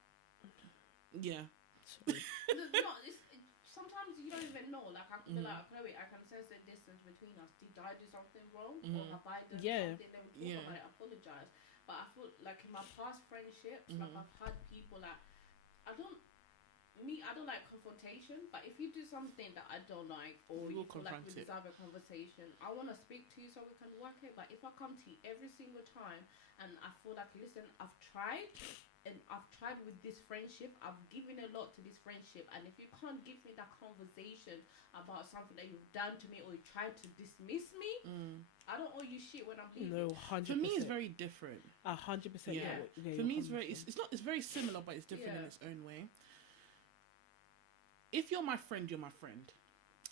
yeah. Sometimes you don't even know. Like I can be like, Chloe, I can sense the distance between us. Did I do something wrong, or have I done something? Then we talk about it. Apologize. But I feel like in my past friendships, like I've had people like I don't like confrontation, but if you do something that I don't like, or you feel like we deserve a conversation, I want to speak to you so we can work it. But if I come to you every single time and I feel like, listen, I've tried with this friendship, I've given a lot to this friendship, and if you can't give me that conversation about something that you've done to me or you tried to dismiss me, I don't owe you shit when I'm leaving. No, 100%. For me, it's very different. 100%. Yeah. For me, it's very similar, but it's different in its own way. If you're my friend, you're my friend.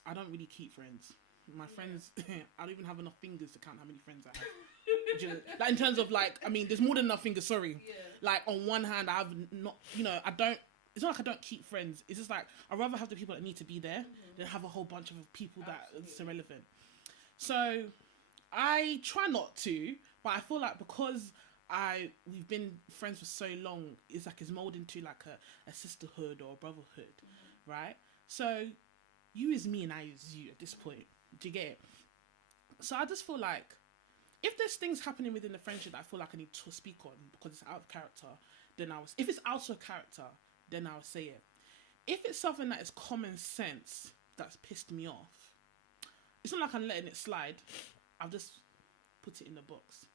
I don't really keep friends. My friends, I don't even have enough fingers to count how many friends I have. Like in terms of like, I mean, there's more than enough fingers. Sorry. Yeah. Like on one hand, I've not, I don't. It's not like I don't keep friends. It's just like I'd rather have the people that need to be there than have a whole bunch of people that it's irrelevant. So I try not to, but I feel like because we've been friends for so long, it's like it's molded into like a sisterhood or a brotherhood. Right? So you is me and I is you at this point. Do you get it? So I just feel like if there's things happening within the friendship that I feel like I need to speak on because it's out of character, then if it's out of character, then I'll say it. If it's something that is common sense that's pissed me off, it's not like I'm letting it slide. I'll just put it in the box.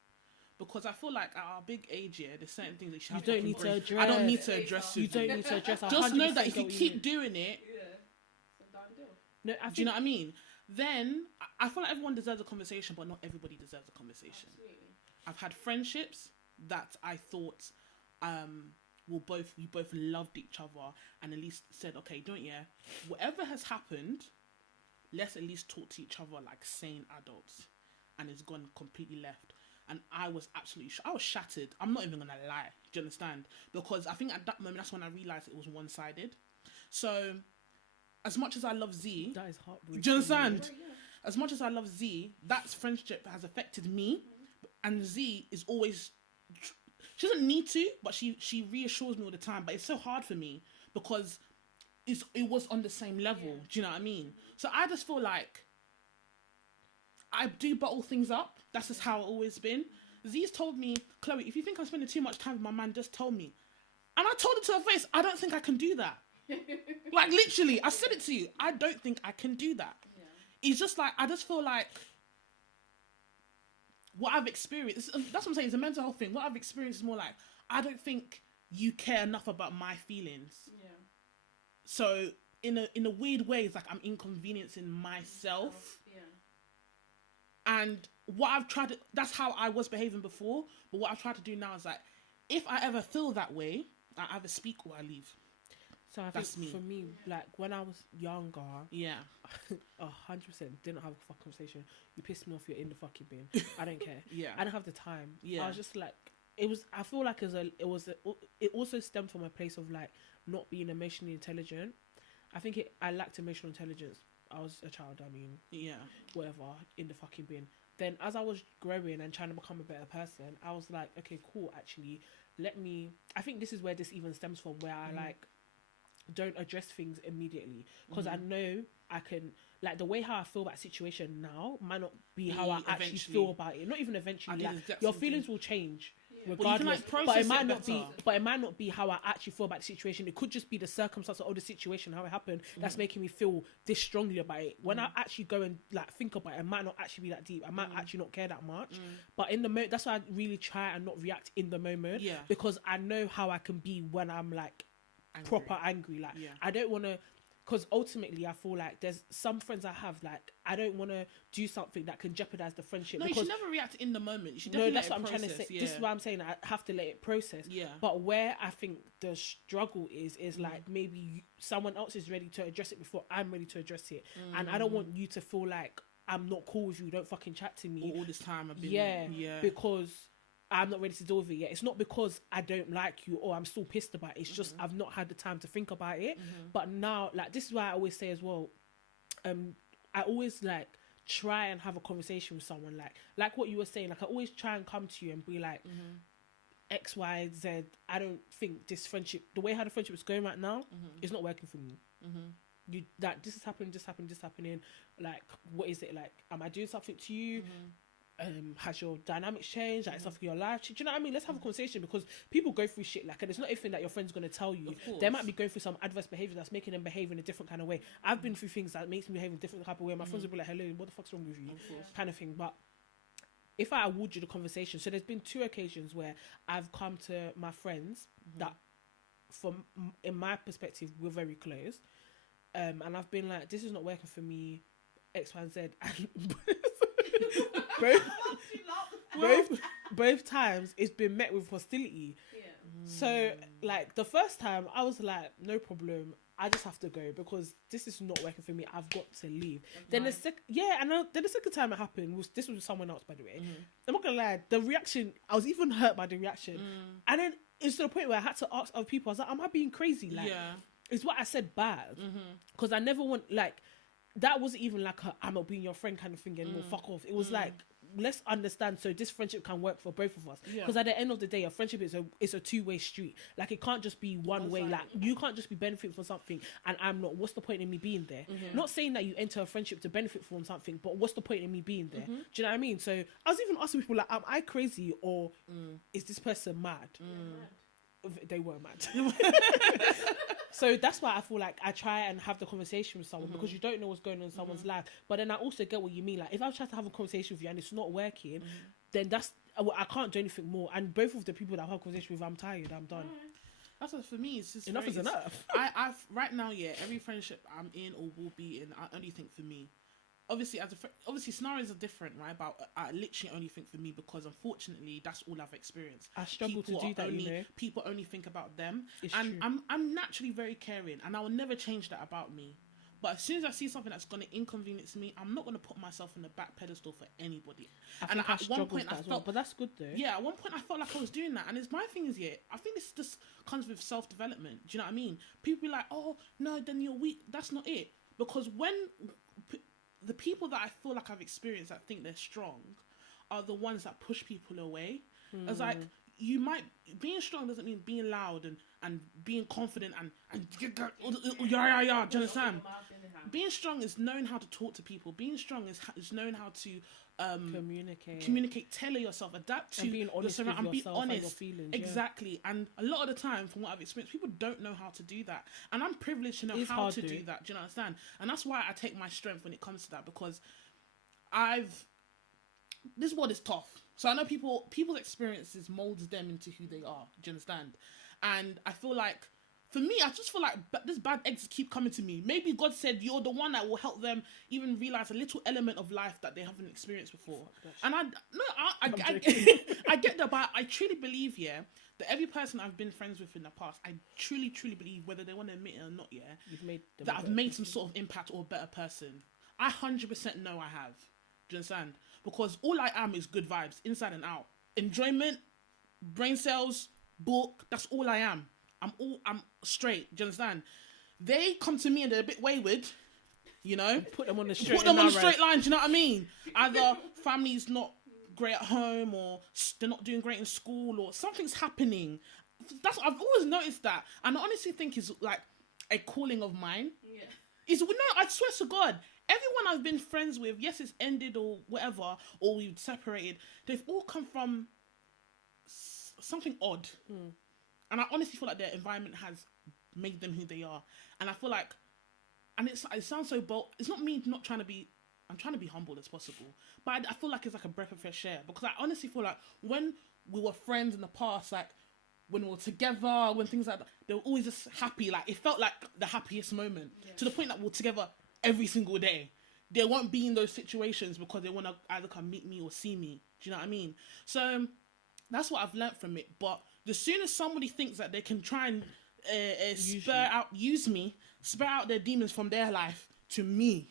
Because I feel like at our big age here, there's certain things that you don't need to address. I don't need to address you. Don't need to address. Just know that if you keep doing it, it's a done deal. No, do you know what I mean? Then I feel like everyone deserves a conversation, but not everybody deserves a conversation. Absolutely. I've had friendships that I thought we both loved each other and at least said, okay, whatever has happened, let's at least talk to each other like sane adults, and it's gone completely left. And I was I was shattered. I'm not even gonna lie. Do you understand? Because I think at that moment, that's when I realized it was one-sided. So, as much as I love Z, that is heartbreaking. Do you understand? As much as I love Z, that friendship has affected me, and Z is always. She doesn't need to, but she reassures me all the time. But it's so hard for me because it was on the same level. Yeah. Do you know what I mean? So I just feel like I do bottle things up. That's just how it's always been. Z's told me, Chloe, if you think I'm spending too much time with my man, just tell me. And I told her to her face, I don't think I can do that. Like, literally, I said it to you. I don't think I can do that. Yeah. It's just like, I just feel like what I've experienced, that's what I'm saying, it's a mental health thing. What I've experienced is more like, I don't think you care enough about my feelings. Yeah. So, in a weird way, it's like I'm inconveniencing myself. Yeah. And what I've tried to, that's how I was behaving before, but what I've tried to do now is like, if I ever feel that way, I either speak or I leave. So I think for me, like when I was younger, 100% didn't have a fucking conversation. You pissed me off, you're in the fucking bin. I don't care. I don't have the time. I was just like, I feel like it also stemmed from a place of like not being emotionally intelligent. I think I lacked emotional intelligence. I was a child, whatever, in the fucking bin. Then as I was growing and trying to become a better person, I was like, okay, cool, actually, I think this is where this even stems from, where I like, don't address things immediately. Because I know I can, like the way how I feel about a situation now might not be how I actually feel about it. Not even eventually, like your feelings will change. Regardless, but it might not be how I actually feel about the situation. It could just be the circumstance of the situation, how it happened, that's making me feel this strongly about it. When I actually go and like think about it, it might not actually be that deep. I might actually not care that much. But in the moment, that's why I really try and not react in the moment. Because I know how I can be when I'm like proper angry. Like I don't want to. Because ultimately, I feel like there's some friends I have, like, I don't want to do something that can jeopardize the friendship. No, you should never react in the moment. You should definitely that's what I'm trying to say. This is what I'm saying. I have to let it process. Yeah. But where I think the struggle is like maybe someone else is ready to address it before I'm ready to address it. And I don't want you to feel like I'm not cool with you. Don't fucking chat to me. All this time I've been... Because I'm not ready to deal with it yet. It's not because I don't like you or I'm still pissed about it. It's just I've not had the time to think about it. But now, like, this is why I always say as well, I always, like, try and have a conversation with someone. Like what you were saying, like, I always try and come to you and be like, X, Y, Z, I don't think this friendship, the way how the friendship is going right now, is not working for me. you that this is happening, this happening. Like, what is it like? Am I doing something to you? Has your dynamics changed? Like, stuff in your life? Do you know what I mean? Let's have a conversation, because people go through shit. Like, and it's not anything that your friend's gonna tell you. They might be going through some adverse behavior that's making them behave in a different kind of way. I've been through things that makes me behave in a different type of way. My friends will be like, "Hello, what the fuck's wrong with you?" Kind of thing. But if I award you the conversation, so there's been 2 occasions where I've come to my friends that, from in my perspective, we're very close, and I've been like, "This is not working for me, X, Y, and Z," and both times it's been met with hostility. So, like, the first time I was like, no problem, I just have to go because this is not working for me. I've got to leave. Then the second time it happened was with someone else, by the way. I'm not gonna lie, the reaction, I was even hurt by the reaction, and then it's to the point where I had to ask other people. I was like, am I being crazy? Like, is what I said bad? Because I never want, like, that wasn't even like I'm not being your friend kind of thing anymore. Fuck off. It was like, let's understand so this friendship can work for both of us. Because at the end of the day, a friendship is a two-way street. Like, it can't just be one way. Like, you can't just be benefiting from something and I'm not. What's the point in me being there? Not saying that you enter a friendship to benefit from something, but what's the point in me being there? Do you know what I mean? So I was even asking people, like, am I crazy or is this person mad? They were mad. So that's why I feel like I try and have the conversation with someone, because you don't know what's going on in someone's life. But then I also get what you mean. Like, if I try to have a conversation with you and it's not working, then I can't do anything more. And both of the people that I have a conversation with, I'm tired, I'm done. That's what, for me, it's just enough is enough. I've right now, every friendship I'm in or will be in, I only think for me. Obviously, obviously scenarios are different, right? But I literally only think for me, because unfortunately that's all I've experienced. I struggle to do that, you know. People only think about them, it's and true. I'm naturally very caring, and I will never change that about me. But as soon as I see something that's going to inconvenience me, I'm not going to put myself on the back pedestal for anybody. And at one point I felt, but that's good though. Yeah, at one point I felt like I was doing that, and it's my thing is, I think this just comes with self-development. Do you know what I mean? People be like, "Oh no, then you're weak." That's not it, because when the people that I feel like I've experienced that think they're strong are the ones that push people away. It's like, being strong doesn't mean being loud and being confident and do you understand? Being strong is knowing how to talk to people. Being strong is knowing how to communicate, tailor yourself, adapt to and being honest with yourself and your feelings. Exactly. And a lot of the time, from what I've experienced, people don't know how to do that, and I'm privileged to know how to do that. Do you understand? And that's why I take my strength when it comes to that, because this world is tough. So I know people's experiences molds them into who they are. Do you understand? And I feel like, for me, I just feel like this bad eggs keep coming to me. Maybe God said you're the one that will help them even realize a little element of life that they haven't experienced before. And I get that, but I truly believe, that every person I've been friends with in the past, I truly, truly believe, whether they want to admit it or not, that I've made some sort of impact or a better person. I 100% know I have. Do you understand? Because all I am is good vibes, inside and out. Enjoyment, brain cells, book, that's all I am. I'm straight. Do you understand? They come to me and they're a bit wayward, you know? Put them on the straight line, do you know what I mean? Either family's not great at home, or they're not doing great in school, or something's happening. I've always noticed that. And I honestly think it's like a calling of mine. Yeah. I swear to God, everyone I've been friends with, yes, it's ended or whatever, or we've separated, they've all come from something odd. And I honestly feel like their environment has made them who they are. And I feel like, and it sounds so bold, it's not me not trying to be, I'm trying to be humble as possible, but I feel like it's like a breath of fresh air, because I honestly feel like when we were friends in the past, like when we were together, when things like that, they were always just happy. Like, it felt like the happiest moment, to the point that we're together every single day. They won't be in those situations because they want to either come meet me or see me. Do you know what I mean? So that's what I've learnt from it. But the sooner somebody thinks that they can try and spur out their demons from their life to me,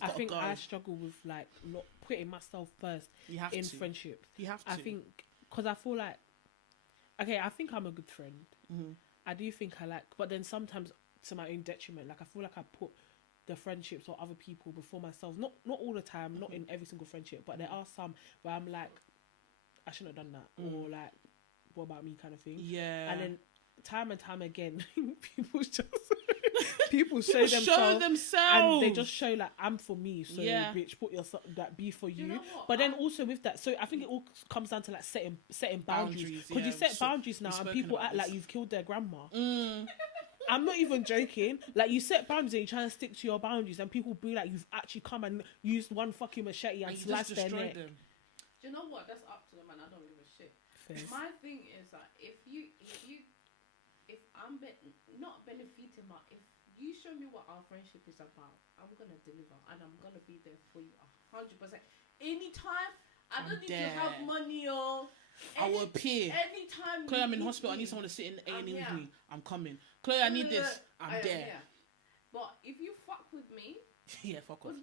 I think I struggle with like not putting myself first in friendship. You have to. I think, because I feel like, okay, I think I'm a good friend. I do think I like, but then sometimes to my own detriment. Like, I feel like I put the friendships or other people before myself. Not all the time, not in every single friendship, but there are some where I'm like, I shouldn't have done that, or like, what about me, kind of thing. Yeah. And then time and time again, people show Show themselves. And they just show like, I'm for me, so bitch, put yourself that be for you. But then also with that, so I think it all comes down to like setting boundaries. Because you set boundaries now, and people act like you've killed their grandma. I'm not even joking. Like, you set boundaries and you try to stick to your boundaries, and people be like, you've actually come and used one fucking machete and sliced their neck. Do you know what? That's up to them, and I don't give a shit. My thing is that if I'm not benefiting if you show me what our friendship is about, I'm gonna deliver, and I'm gonna be there for you 100%. Anytime. I don't need to have money or. I will appear. Anytime. Chloe, I'm in hospital. I need someone to sit in A&E with me. I'm coming. Chloe, I need this. I'm there. Yeah. But if you fuck with me, fuck off.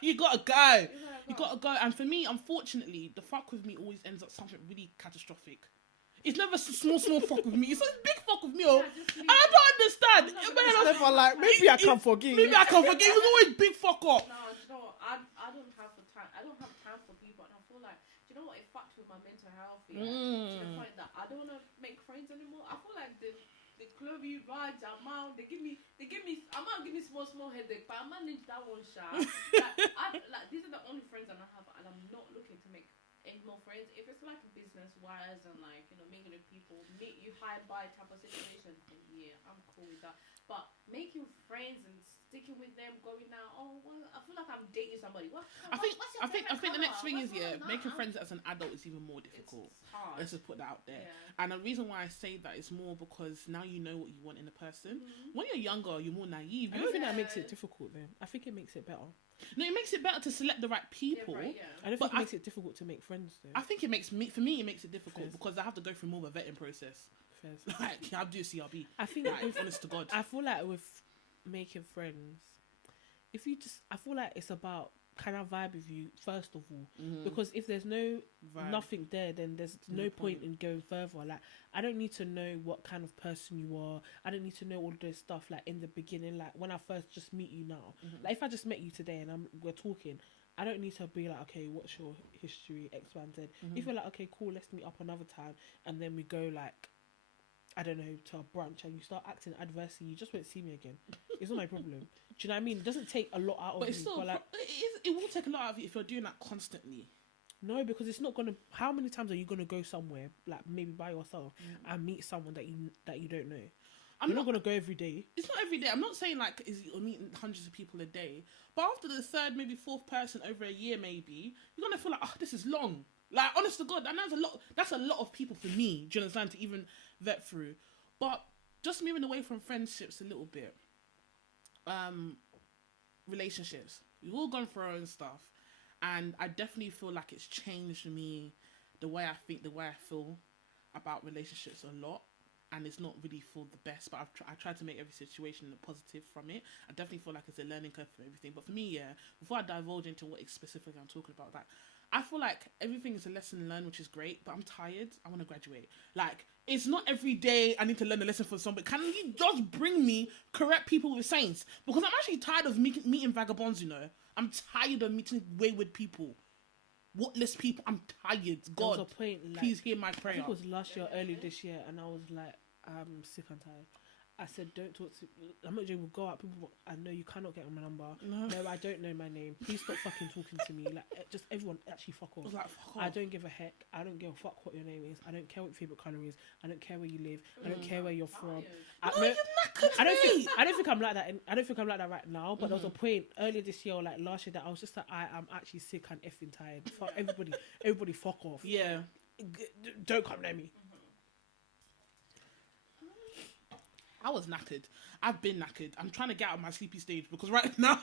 You gotta go. You gotta go. And for me, unfortunately, the fuck with me always ends up something really catastrophic. It's never small fuck with me. It's a big fuck with me. And I don't understand. It's never like, maybe I can forgive. Maybe I can forgive. It was always big fuck up. No, you know what? I don't have the time. I don't have time for people, and I feel like, you know what? It fucked with my mental health. To the point that I don't want to make friends anymore. I feel like the Chloe, Raj, Amal, they give me Amal give me small headache, but I manage that one shot. These are the only friends that I have, and I'm not looking to make any more friends. If it's like business wise and like, you know, making with people, meet you high and by type of situation, then yeah, I'm cool with that. But making friends and sticking with them, going out, I feel like I'm dating somebody. I think the next thing is making friends as an adult is even more difficult. It's hard. Let's just put that out there. And the reason why I say that is more because now you know what you want in a person. When you're younger, you're more naive. I don't think that makes it difficult though. I think it makes it better. No, it makes it better to select the right people. I don't think it makes it difficult to make friends though. I think it makes it difficult because I have to go through more of a vetting process. Like, I have to do CRB. I think honest to God. I feel like with making friends, I feel like it's about, can I vibe with you first of all? Because if there's nothing there, then there's no point in going further. Like, I don't need to know what kind of person you are. I don't need to know all of this stuff like in the beginning. Like when I first just meet you now. Like if I just met you today and we're talking, I don't need to be like, okay, what's your history, X, Y, and Z. If you're like, okay, cool, let's meet up another time, and then we go like, I don't know, to a brunch, and you start acting adversely, you just won't see me again. It's not my problem. Do you know what I mean? It doesn't take a lot out of you. Still, but like, it will take a lot out of you if you're doing that constantly. No, because it's not gonna. How many times are you gonna go somewhere, like maybe by yourself, and meet someone that you don't know? You're not gonna go every day. It's not every day. I'm not saying like you're meeting hundreds of people a day, but after the third, maybe fourth person over a year, maybe you're gonna feel like, this is long. Like, honest to God, and that's a lot of people for me. Do you understand? To even vet through, but just moving away from friendships a little bit. Relationships. We've all gone through our own stuff, and I definitely feel like it's changed me, the way I think, the way I feel about relationships a lot. And it's not really for the best, but I tried to make every situation a positive from it. I definitely feel like it's a learning curve for everything. But for me, before I divulge into what specifically I'm talking about, like, I feel like everything is a lesson learned, which is great, but I'm tired. I want to graduate. Like, it's not every day I need to learn a lesson from somebody. Can you just bring me correct people with saints? Because I'm actually tired of meeting vagabonds, you know. I'm tired of meeting wayward people. Whatless people. I'm tired. God, there was a point, like, please hear my prayer. I think it was last year, early this year, and I was like, I'm sick and tired. I said, don't talk to. I'm not joking. We'll go out. People, I know you cannot get on my number. No, I don't know my name. Please stop fucking talking to me. Like, just everyone, actually, fuck off. Like, fuck off. I don't give a heck. I don't give a fuck what your name is. I don't care what your favorite color is. I don't care where you live. I don't care where you're from. I don't think I'm like that. I don't think I'm like that right now. But there was a point earlier this year, or like last year, that I was just like, I am actually sick and effing tired. Fuck everybody, fuck off. Yeah. Don't come near me. I was knackered. I've been knackered. I'm trying to get out of my sleepy stage because right now,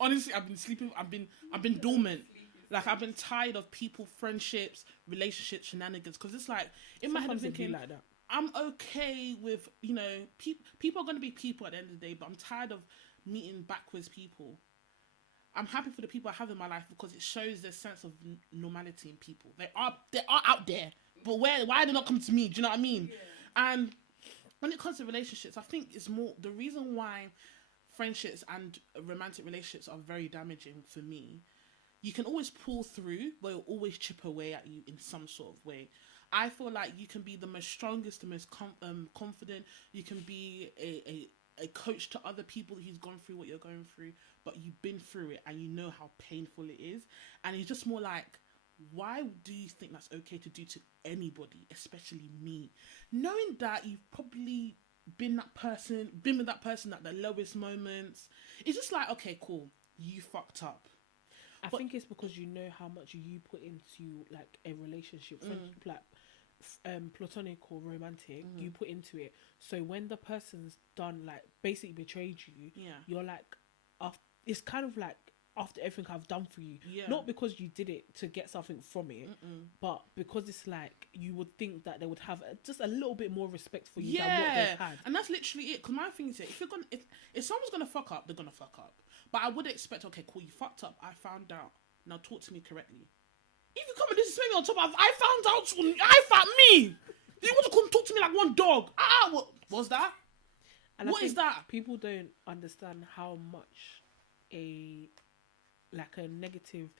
honestly, I've been sleeping. I've been dormant. Like, I've been tired of people, friendships, relationships, shenanigans. Because it's like, in my head, I'm thinking, like that. I'm okay with, you know, people are going to be people at the end of the day, but I'm tired of meeting backwards people. I'm happy for the people I have in my life because it shows their sense of normality in people. They are out there, but why are they not coming to me? Do you know what I mean? Yeah. And when it comes to relationships, I think it's more the reason why friendships and romantic relationships are very damaging for me. You can always pull through, but it'll always chip away at you in some sort of way. I feel like you can be the most strongest, the most confident. You can be a coach to other people who's gone through what you're going through, but you've been through it and you know how painful it is. And it's just more like, why do you think that's okay to do to anybody, especially me? Knowing that you've probably been with that person at the lowest moments. It's just like, okay, cool, you fucked up. I think it's because you know how much you put into like a relationship, platonic or romantic, you put into it. So when the person's done, like basically betrayed you, you're like, it's kind of like after everything I've done for you, not because you did it to get something from it, but because it's like you would think that they would have just a little bit more respect for you than what they've had. And that's literally it. Because my thing is, if someone's gonna fuck up, they're gonna fuck up. But I would expect, okay, cool, you fucked up. I found out. Now talk to me correctly. If you come and disrespect me on top of, I found out, me. You want to come talk to me like one dog? What's that? And what is that? People don't understand how much a negative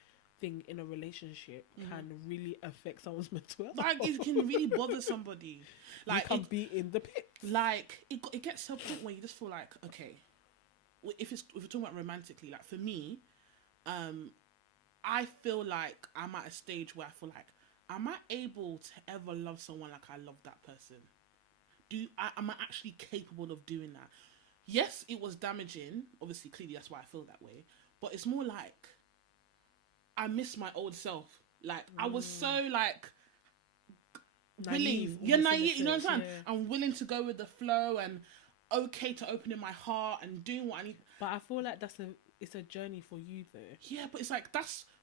thing in a relationship can really affect someone's mental health. Like, it can really bother somebody. Like, you can be in the pit. Like, it gets to a point where you just feel like, okay, if we're talking about romantically, like for me, I feel like I'm at a stage where I feel like, am I able to ever love someone like I love that person? Am I actually capable of doing that? Yes, it was damaging. Obviously, clearly that's why I feel that way. But it's more like, I miss my old self. Like, I was so like, Naive, willing. You're naive, you know what I'm saying? Yeah. I'm willing to go with the flow and okay to open in my heart and doing what I need. But I feel like it's a journey for you though. Yeah, but it's like,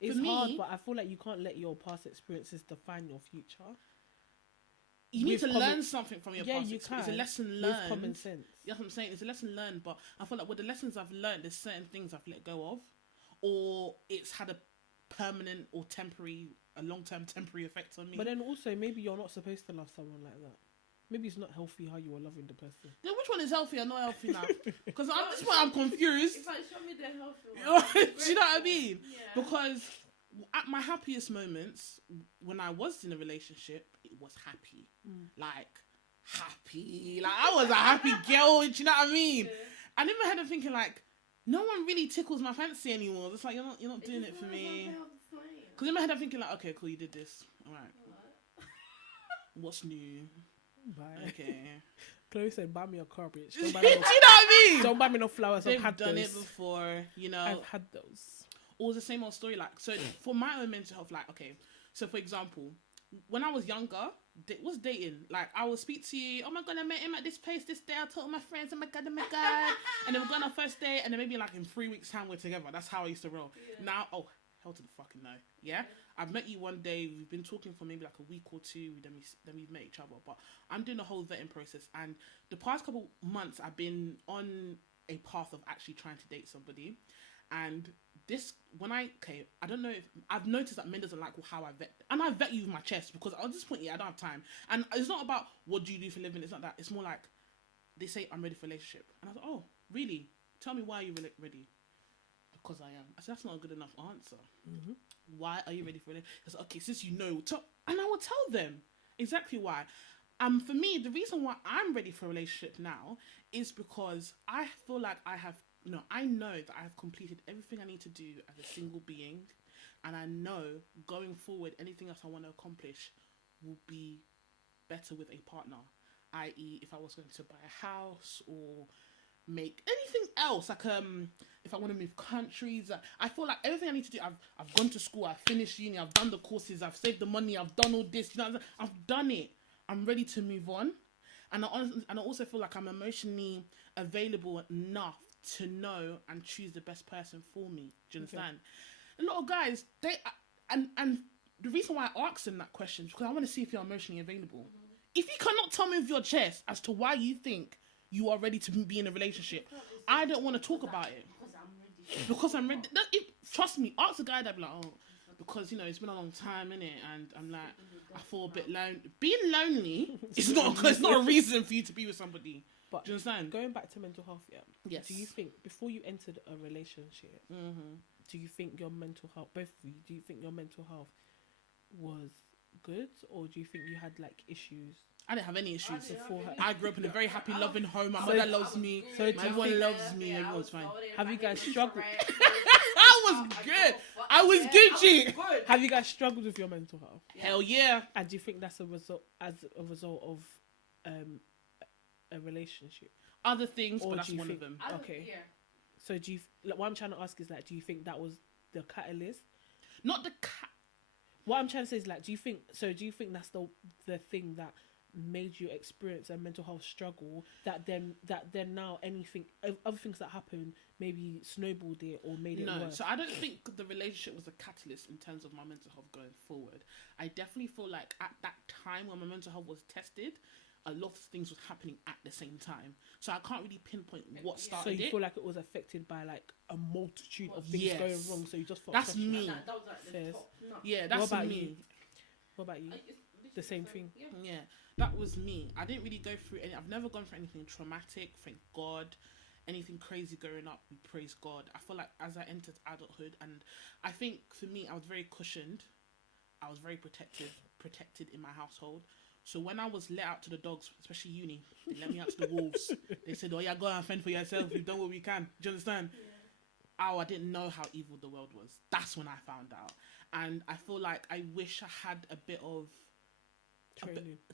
it's for me, hard, but I feel like you can't let your past experiences define your future. You need to learn something from your past experience. It's a lesson learned. With common sense. That's what I'm saying. It's a lesson learned, but I feel like with the lessons I've learned, there's certain things I've let go of, or it's had a permanent or a long-term temporary effect on me. But then also, maybe you're not supposed to love someone like that. Maybe it's not healthy how you are loving the person. Then which one is healthy or not healthy now? Because at this point I'm confused. It's like, show me the healthy one. Do you know what I mean? Yeah. Because at my happiest moments, when I was in a relationship, it was happy. Like, happy. Like, I was a happy girl, do you know what I mean? Yeah. And in my head I'm thinking like, no one really tickles my fancy anymore. It's like, you're not doing it for me. Because in my head I'm thinking like, okay, cool, you did this. Alright. What's new? Bye. Okay. Chloe said, buy me a car, bitch. Do you know what I mean? Don't buy me no flowers. They've done it before, you know. I've had those. Or the same old story. Like, so for my own mental health, like, okay, so for example, when I was younger, what's dating? Like, I would speak to you, oh my god, I met him at this place this day, I told my friends, oh my god, and then we're going on our first date, and then maybe like in 3 weeks time we're together. That's how I used to roll. Yeah. Now, oh, hell to the fucking no. Yeah? I've met you one day, we've been talking for maybe like a week or two, then we've met each other, but I'm doing the whole vetting process, and the past couple months I've been on a path of actually trying to date somebody, and I don't know if I've noticed that men doesn't like how I vet, and I vet you with my chest, because at this point, I don't have time, and it's not about what do you do for a living, it's not that, it's more like, they say I'm ready for a relationship, and I was like, oh, really? Tell me why you're ready. Because I am. I said, that's not a good enough answer. Mm-hmm. Why are you ready for it? I said, okay, since you know, and I will tell them exactly why. For me, the reason why I'm ready for a relationship now is because I feel like I know that I have completed everything I need to do as a single being, and I know going forward, anything else I want to accomplish will be better with a partner. I.e., if I was going to buy a house or make anything else, like if I want to move countries, I feel like everything I need to do, I've gone to school, I've finished uni, I've done the courses, I've saved the money, I've done all this, you know, I've done it. I'm ready to move on, and I also feel like I'm emotionally available enough to know and choose the best person for me. Do you understand? Okay. A lot of guys, and the reason why I ask them that question is because I want to see if you're emotionally available. Mm-hmm. If you cannot tell me with your chest as to why you think you are ready to be in a relationship, I don't want to talk about it. Because I'm ready. Trust me, ask a guy that be like, oh, because, you know, it's been a long time, innit? And I'm like, I feel a bit lonely. Being lonely is not a reason for you to be with somebody. But do you understand? Going back to mental health, yeah. Yes. Do you think, before you entered a relationship, do you think your mental health, both of you, do you think your mental health was good, or do you think you had like issues I didn't have any issues. before her? I grew up in a very happy, loving home. My So- mother loves me. so do you Everyone think- loves me. Everyone's fine. Have you guys struggled? I was good. I was Gucci. Have you guys struggled with your mental health? Hell yeah. And do you think that's a result of a relationship? Other things, Or but that's do you one think- of them. Okay. Yeah. So do you like, what I'm trying to ask is like, do you think that was the catalyst? Not the What I'm trying to say is like, do you think that's the thing that made you experience a mental health struggle that then now anything other things that happened maybe snowballed it or made it No, worse? so I don't think the relationship was a catalyst in terms of my mental health going forward. I definitely feel like at that time when my mental health was tested, a lot of things was happening at the same time. So I can't really pinpoint what So started you it. feel like it was affected by like a multitude of things Yes. going wrong, so you just felt That's pressured. me. That was like the Fairs. top notch. Yeah, that's What about me. you? What about you? The same thing. Yeah. Yeah, that was me. I didn't really go through any. I've never gone through anything traumatic. Thank God. Anything crazy growing up, we praise God. I feel like as I entered adulthood, and I think for me, I was very cushioned. I was very protected in my household. So when I was let out to the dogs, especially uni, they let me out to the wolves. They said, "Oh yeah, go and fend for yourself. We've done what we can." Do you understand? Oh, I didn't know how evil the world was. That's when I found out, and I feel like I wish I had a bit of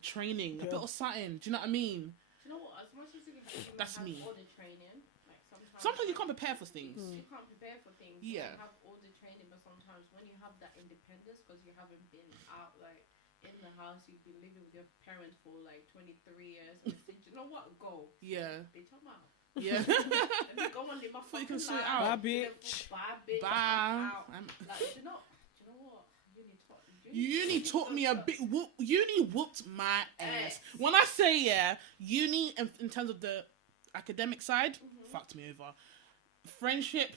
training, a bit of something. Do you know what I mean? Do you know what? As much as you can That's have me. all the training, like Sometimes you can't prepare for things. You can't prepare for things. Yeah. You can have all the training, but sometimes when you have that independence, because you haven't been out like in the house, you've been living with your parents for like 23 years, and they say, "You know what? Go." Yeah. Bitch, I'm out. Yeah. Let me go and live my So you fucking can sort it life. out. Bye, bitch. Bye, bitch. Bye. I'm out. I'm- Like, do you know what? Uni taught me a bit. Uni whooped my ass. When I say uni in terms of the academic side, fucked me over. Friendship,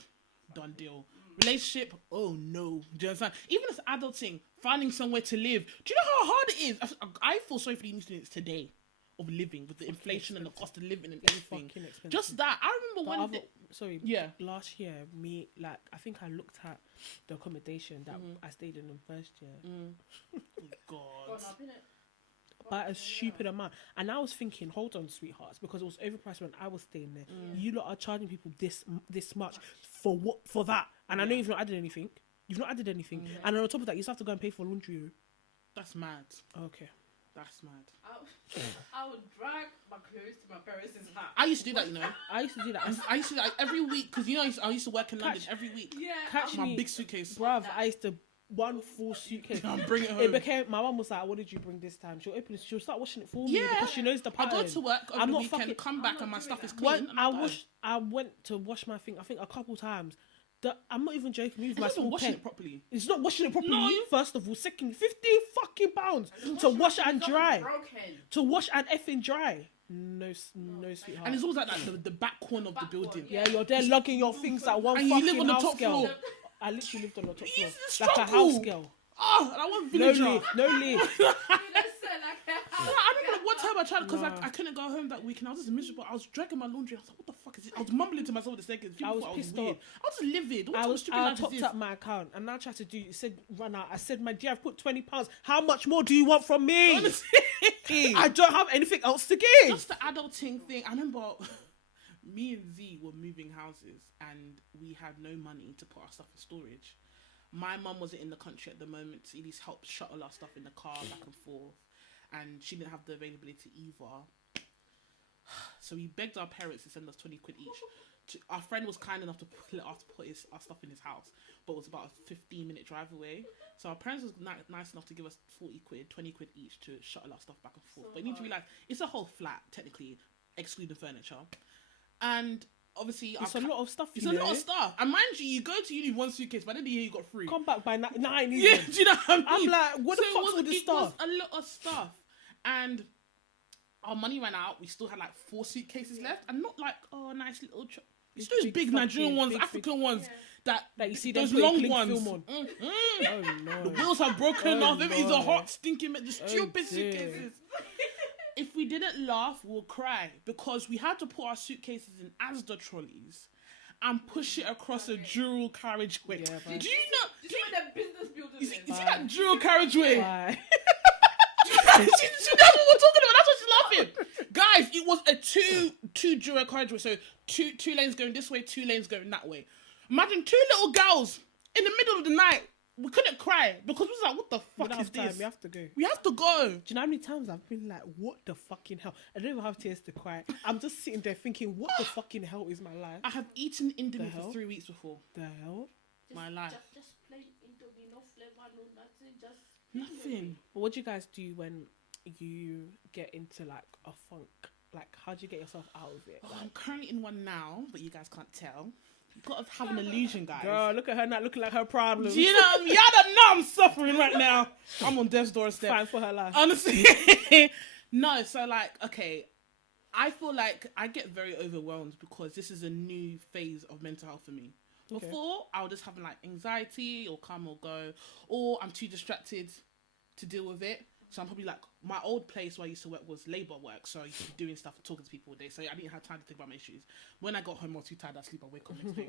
done deal. Relationship, oh no. Do you understand? Even as adulting, finding somewhere to live. Do you know how hard it is? I feel sorry for the uni students today of living with the inflation and the cost of living and everything. Fucking expensive. Just that. I remember last year, I think I looked at the accommodation that I stayed in first year God. by a stupid amount, and I was thinking, hold on, sweethearts, because it was overpriced when I was staying there. You lot are charging people this much for what, for that, and I know you've not added anything. And on top of that, you still have to go and pay for laundry. That's mad. Okay. That's mad. I would drag my clothes to my parents' house. I used to do that, you know. I used to do that. I used to do that every week because I used to work in London every week. Yeah. Catch My me, big suitcase. bruv. I used to one full suitcase. I'm bringing it home. It became, my mum was like, "What did you bring this time?" She'll open it. She'll start washing it for me Yeah. because she knows the I pattern. go to work over I'm the not weekend, fucking- come I'm back, not and my doing stuff is that. clean. I went to wash my thing. I think a couple times. I'm not even joking. With It's my not even small washing pen. it properly. It's not washing it properly. No. First of all, secondly, £50 fucking to wash it and dry. Broken. To wash and effing dry. No, sweetheart. And it's always like that, the back corner of the building. yeah, you're there lugging your things at one And you fucking live on the house top girl. floor. I literally lived on the top floor, It's like a struggle. house girl. Oh, and I want No villager. lift, no lift. I remember one time I tried because I couldn't go home that weekend. I was just miserable. I was dragging my laundry. I was like, "What the fuck is it?" I was mumbling to myself the second. I was pissed weird. off. I was just livid. What I type of was stupid I life is topped this? up my account and now I tried to do. It said run out. I said, "My dear, I've put £20. How much more do you want from me? I don't have anything else to give." Just the adulting thing. I remember me and Z were moving houses and we had no money to put our stuff in storage. My mum wasn't in the country at the moment to at least help shuttle our stuff in the car back and forth, and she didn't have the availability either. So we begged our parents to send us 20 quid each. Our friend was kind enough to let us put our stuff in his house, but it was about a 15-minute drive away. So our parents was nice enough to give us 40 quid, 20 quid each to shuttle our stuff back and forth. But you need to realize it's a whole flat, technically, excluding furniture. And obviously, It's a lot of stuff. It's a lot of stuff. And mind you, you go to uni with one suitcase, but then the year you got 3. Come back by 9 even. Yeah, do you know what I mean? I'm like, what the So fuck's with this it stuff? was a lot of stuff. And our money ran out. We still had like 4 suitcases left. And not like, nice little... It's those big Nigerian ones, African ones that you see those them long putting ones. film on. Oh no. The wheels have broken Oh, off. Everything's a no. hot, stinking, the stupid dear. suitcases. If we didn't laugh, we'll cry because we had to put our suitcases in Asda trolleys and push it across a dual carriageway. Yeah, Do you know? Just when the business builders You see that dual carriageway? Bye. carriageway, so two lanes going this way, 2 lanes going that way. Imagine 2 little girls in the middle of the night. We couldn't cry because we was like, what the fuck is this? We have to go. We have to go. Do you know how many times I've been like, what the fucking hell? I don't even have tears to cry. I'm just sitting there thinking, what the fucking hell is my life? I have eaten Indomie for 3 weeks before. The hell? My life. Just plain Indomie, no flavor, no nothing, just Nothing. But what do you guys do when you get into like a funk? Like, how do you get yourself out of it? Oh, I'm currently in one now, but you guys can't tell. You've got to have an illusion, guys. Girl, look at her not looking like her problems. Do you know what I mean? Y'all don't know I'm suffering right now. I'm on death's doorstep. Fine for her life. Honestly. No, so like, okay, I feel like I get very overwhelmed because this is a new phase of mental health for me. Okay. Before, I was just having like anxiety or come or go, or I'm too distracted to deal with it. So I'm probably like, my old place where I used to work was labour work. So I used to be doing stuff and talking to people all day. So I didn't have time to think about my issues. When I got home, I was too tired. I sleep, I wake up next day.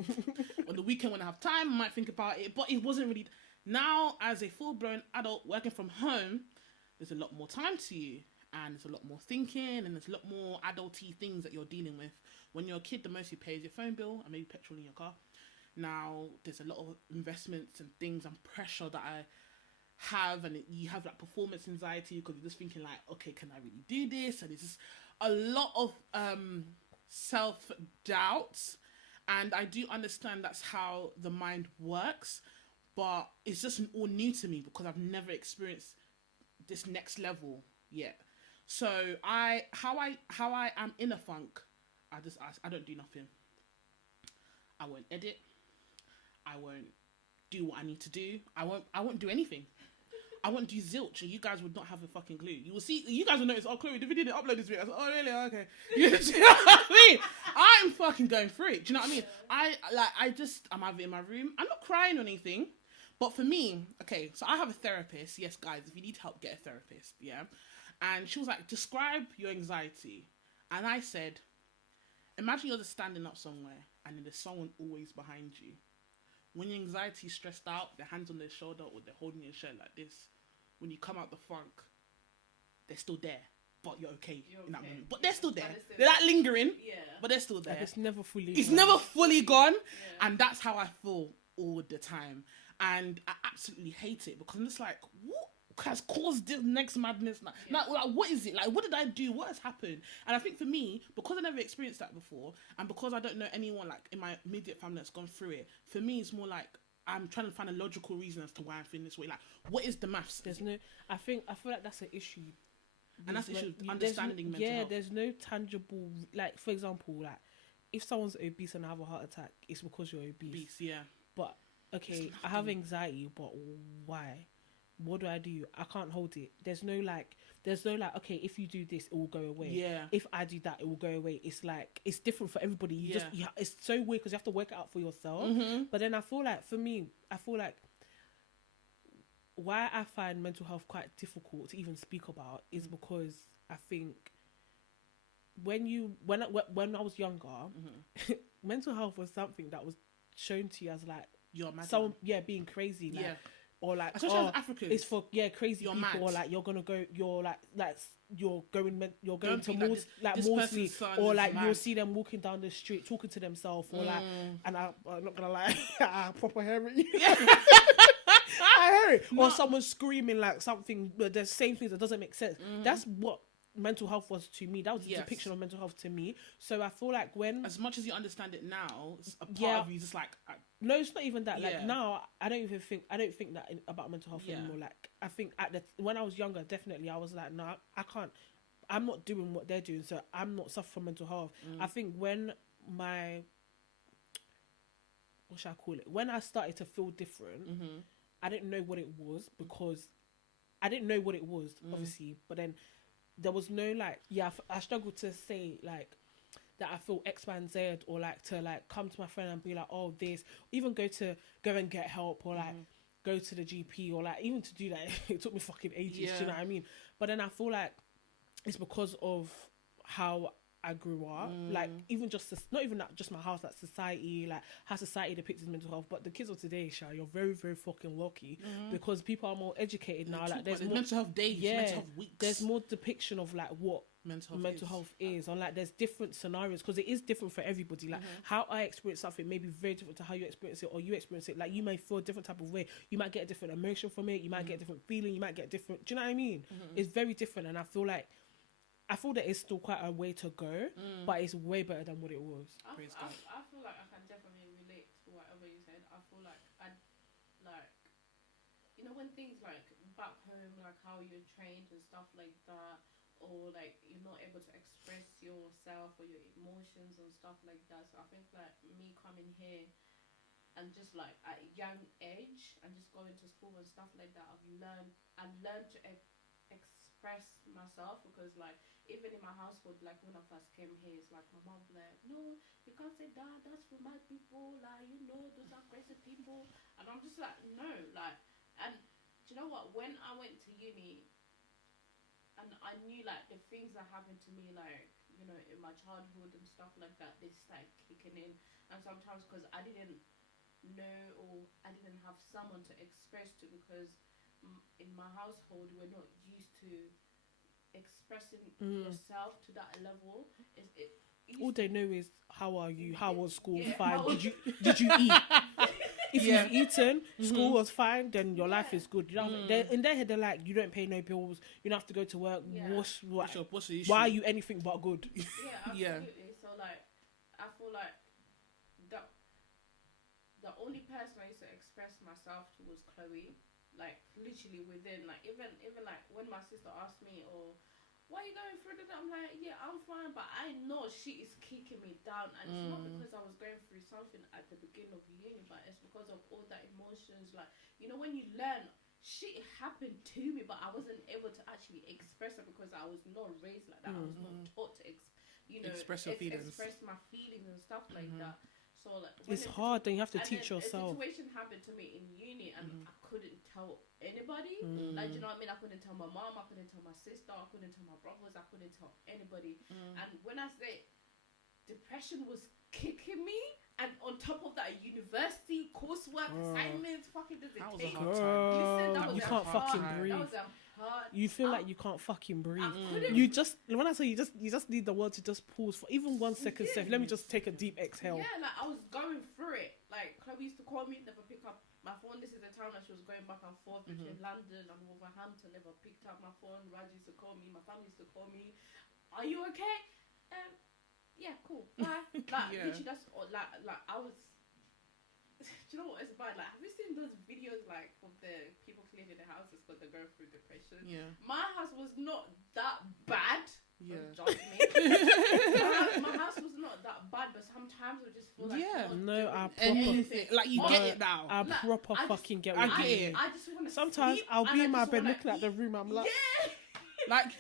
On the weekend when I have time, I might think about it. But it wasn't really... Now, as a full-blown adult working from home, there's a lot more time to you. And there's a lot more thinking. And there's a lot more adulty things that you're dealing with. When you're a kid, the most you pay is your phone bill and maybe petrol in your car. Now, there's a lot of investments and things and pressure that I have, and you have like performance anxiety because you're just thinking like, okay, can I really do this? And it's just a lot of self-doubt, and I do understand that's how the mind works, but it's just all new to me because I've never experienced this next level yet. So how I am in a funk, I don't do nothing. I won't edit. I won't do what I need to do. I won't do anything. I won't do zilch, and you guys would not have a fucking clue. You will see. You guys will notice. Oh, Chloe, the video didn't upload this week. I was like, oh, really? Okay. Do you know what I mean? I'm fucking going through it. Do you know what I mean? I'm either in my room. I'm not crying or anything, but for me, okay. So I have a therapist. Yes, guys, if you need help, get a therapist. Yeah, and she was like, describe your anxiety, and I said, imagine you're just standing up somewhere, and then there's someone always behind you. When your anxiety is stressed out, their hands on their shoulder or they're holding your shirt like this. When you come out the funk, they're still there, but you're okay in that moment. But they're still there. They're like lingering, but they're still there. Like it's never fully gone. And that's how I feel all the time. And I absolutely hate it because I'm just like, what has caused this next madness? Like, what is it? Like, what did I do? What has happened? And I think for me, because I never experienced that before, and because I don't know anyone like in my immediate family that's gone through it, for me it's more like I'm trying to find a logical reason as to why I'm feeling this way. Like, what is the maths? I feel like that's an issue. And that's the issue of understanding mental health. There's no tangible, like, for example, like, if someone's obese and I have a heart attack, it's because you're obese. But, okay, I have anxiety, but why? What do? I can't hold it. There's no like, okay, if you do this, it will go away. Yeah. If I do that, it will go away. It's like, it's different for everybody. It's so weird because you have to work it out for yourself. Mm-hmm. But then I feel like, for me, why I find mental health quite difficult to even speak about is because I think when I was younger, mental health was something that was shown to you as like, you're mad. Someone, being crazy. Like, or like, especially as Africans, it's for crazy you're people. Mad. Or like you're going to malls, like this mostly, or like mad. you'll see them walking down the street talking to themselves, or like, and I'm not gonna lie, I proper hear it. I hear it. Or someone screaming like something, but the same things that doesn't make sense. That's what mental health was to me. That was the depiction of mental health to me. So I feel like when, as much as you understand it now, a part of you is just like, no, it's not even that. Like now, I don't think that about mental health anymore. Like I think when I was younger, definitely I was like, no, I can't. I'm not doing what they're doing, so I'm not suffering from mental health. I think when what should I call it? When I started to feel different, I didn't know what it was because I didn't know what it was, obviously. But then there was no like, I struggled to say like that I feel X, Y, and Z, or like to like come to my friend and be like, oh, this, even go and get help, or like go to the GP, or like even to do that, it took me fucking ages. Do you know what I mean? But then I feel like it's because of how I grew up. Like, even just not even that, just my house, like society, like how society depicts mental health. But the kids of today, Sha, you're very, very fucking lucky because people are more educated now. Like, there's more mental health days, mental health weeks. There's more depiction of like what mental health is, and like there's different scenarios because it is different for everybody. Like how I experience something may be very different to how you experience it, or you experience it. Like, you may feel a different type of way. You might get a different emotion from it. You might get a different feeling. You might get different. Do you know what I mean? It's very different, and I feel that it's still quite a way to go, but it's way better than what it was. I feel like I can definitely relate to whatever you said. I feel like when things like back home, like how you're trained and stuff like that, or like you're not able to express yourself or your emotions and stuff like that. So I think like me coming here and just like at a young age and just going to school and stuff like that, I've learned to express myself, because like even in my household, like when I first came here, it's like my mom like, no, you can't say that, that's for my people, like, you know, those are crazy people. And I'm just like, no, like, and do you know what, when I went to uni and I knew like the things that happened to me, like, you know, in my childhood and stuff like that, they started kicking in. And sometimes because I didn't know, or I didn't have someone to express to, because in my household we're not used to expressing yourself to that level. All they know is, how are you? How was school? Yeah, fine. Did you eat? If you've eaten, school was fine, then your life is good. You know, in their head they're like, you don't pay no bills, you don't have to go to work. What's the issue? Why are you anything but good? Yeah, absolutely. So like, I feel like the only person I used to express myself to was Chloe. Like, literally within, like, even like when my sister asked me, or why are you going through that, I'm like, yeah, I'm fine, but I know she is kicking me down. And it's not because I was going through something at the beginning of uni, but it's because of all that emotions. Like, you know, when you learn, shit happened to me, but I wasn't able to actually express it because I was not raised like that. I was not taught to express your feelings, express my feelings and stuff like that. So like, it's hard, then you have to teach yourself. A situation happened to me in uni, and I couldn't tell anybody. Like, you know what I mean? I couldn't tell my mom, I couldn't tell my sister, I couldn't tell my brothers, I couldn't tell anybody. And when I say depression was kicking me, and on top of that, university coursework, assignments, fucking dissertation. You can't fucking breathe. That was a hard. You feel like you can't fucking breathe. You just, when I say you just need the world to just pause for even 1 second. Let me just take a deep exhale. Yeah, like I was going through it. Like, Chloe used to call me, never pick up my phone. This is the time that she was going back and forth between London and Wolverhampton. Never picked up my phone. Raj used to call me. My family used to call me. Are you okay? Yeah, cool. Bye. Like, literally, that's like I was. Do you know what it's about? Like, have you seen those videos like of the people cleaning their houses because they're going through depression? Yeah. My house was not that bad. Yeah. Don't judge me. my house was not that bad, but sometimes I just feel like I proper like you get it now. I proper fucking get it. I get it. I just want to. Sometimes I'll be in my bed looking at the room. I'm like, like.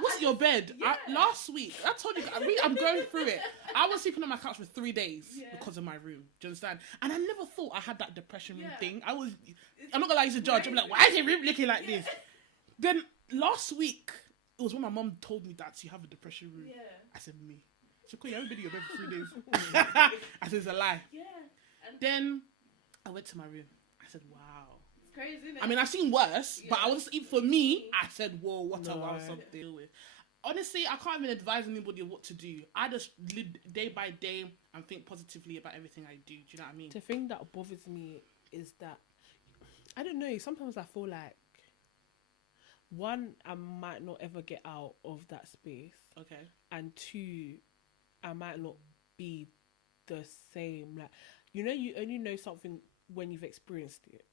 What's your bed? Yeah. Last week, I told you, I'm going through it. I was sleeping on my couch for 3 days because of my room. Do you understand? And I never thought I had that depression room thing. I'm not gonna lie, to judge. I'm like, why is your room looking like this? Then last week, it was when my mom told me that you have a depression room. Yeah. I said, me. She said, you haven't been in your bed for 3 days. I said, it's a lie. Yeah. And then I went to my room. I said, wow. Crazy, isn't it? I mean, I've seen worse, but for me, I said, whoh, what a wow, something to deal with. Honestly, I can't even advise anybody what to do. I just live day by day and think positively about everything I do. Do you know what I mean? The thing that bothers me is that, I don't know, sometimes I feel like, one, I might not ever get out of that space. Okay. And two, I might not be the same. Like, you know, you only know something when you've experienced it.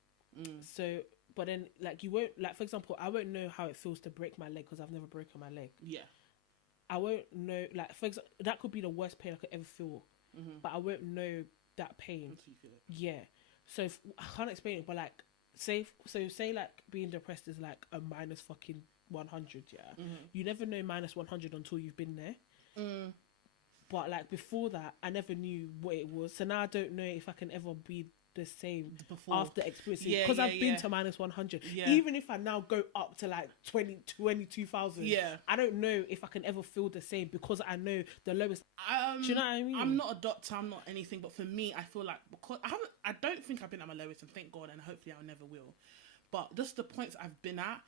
So, but then, like, you won't, like, for example, I won't know how it feels to break my leg because I've never broken my leg. Yeah. I won't know, like, for example, that could be the worst pain I could ever feel, but I won't know that pain. Until you feel it. Yeah. So, I can't explain it, but, like, say, like, being depressed is, like, a minus fucking 100, yeah? You never know minus 100 until you've been there. But, like, before that, I never knew what it was. So now I don't know if I can ever be the same Before. after experiencing, Yeah, because yeah, I've been yeah. to minus 100. Yeah. Even if I now go up to like 22,000, Yeah. I don't know if I can ever feel the same, because I know the lowest. Do you know what I mean? I'm not a doctor, I'm not anything, but for me, I feel like, because I don't think I've been at my lowest, and thank God, and hopefully I never will. But just the points I've been at,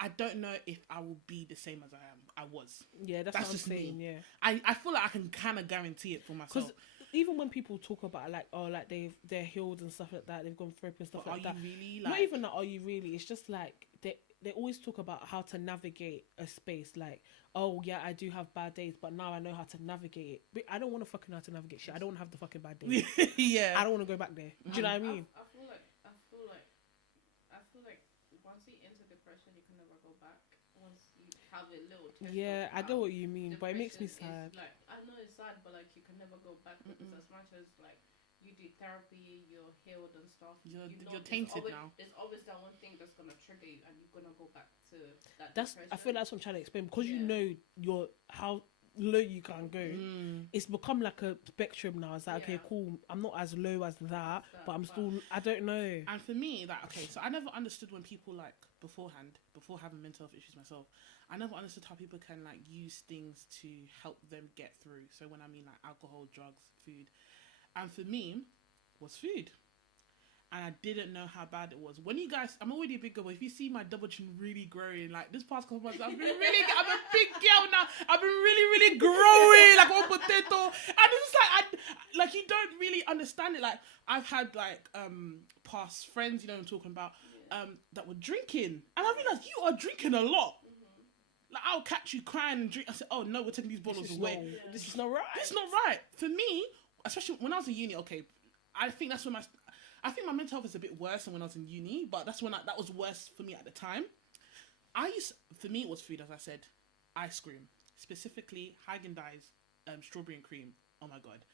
I don't know if I will be the same as I was. Yeah, that's what I'm just saying. me. Yeah, I feel like I can kind of guarantee it for myself. because even when people talk about like, oh, like they're healed and stuff like that, they've gone therapy and stuff But like are that. you really Not even that. Are you really? It's just like they always talk about how to navigate a space. Like, oh yeah, I do have bad days, but now I know how to navigate it. But I don't want to fucking know how to navigate shit. I don't want to have the fucking bad days. Yeah. I don't want to go back there. Do you know what I mean? I feel like once you enter depression, you can never go back. Once you have a little test. Yeah, I get what you mean, but it makes me depression sad. is, like, I know it's sad, but like you can never go back, because as much as like you do therapy, you're healed and stuff. You're tainted now. There's always that one thing that's gonna trigger you, and you're gonna go back to that. I feel depression. that's what I'm trying to explain, because you Yeah. know how low you can go. It's become like a spectrum now. It's like, okay, Yeah. cool, I'm not as low as that, but I'm still, I don't know. And for me, like, okay, so I never understood when people, like, before having mental health issues myself, I never understood how people can, like, use things to help them get through. So when I mean, like, alcohol, drugs, food. And for me, was food. And I didn't know how bad it was. When you guys, I'm already a big girl, but if you see my double chin really growing, like this past couple months, I'm a big girl now. I've been really growing, like one potato. And it's just like, you don't really understand it. Like, I've had like past friends, you know what I'm talking about, that were drinking. And I realized you are drinking a lot. Like, I'll catch you crying and drink. I said, oh no, we're taking these bottles away. This is not right. This is not right. For me, especially when I was in uni, okay, I think that's when I think my mental health is a bit worse than when I was in uni, but that's when that was worse for me at the time. For me, it was food, as I said, ice cream, specifically Haagen-Dazs, strawberry and cream. Oh my God.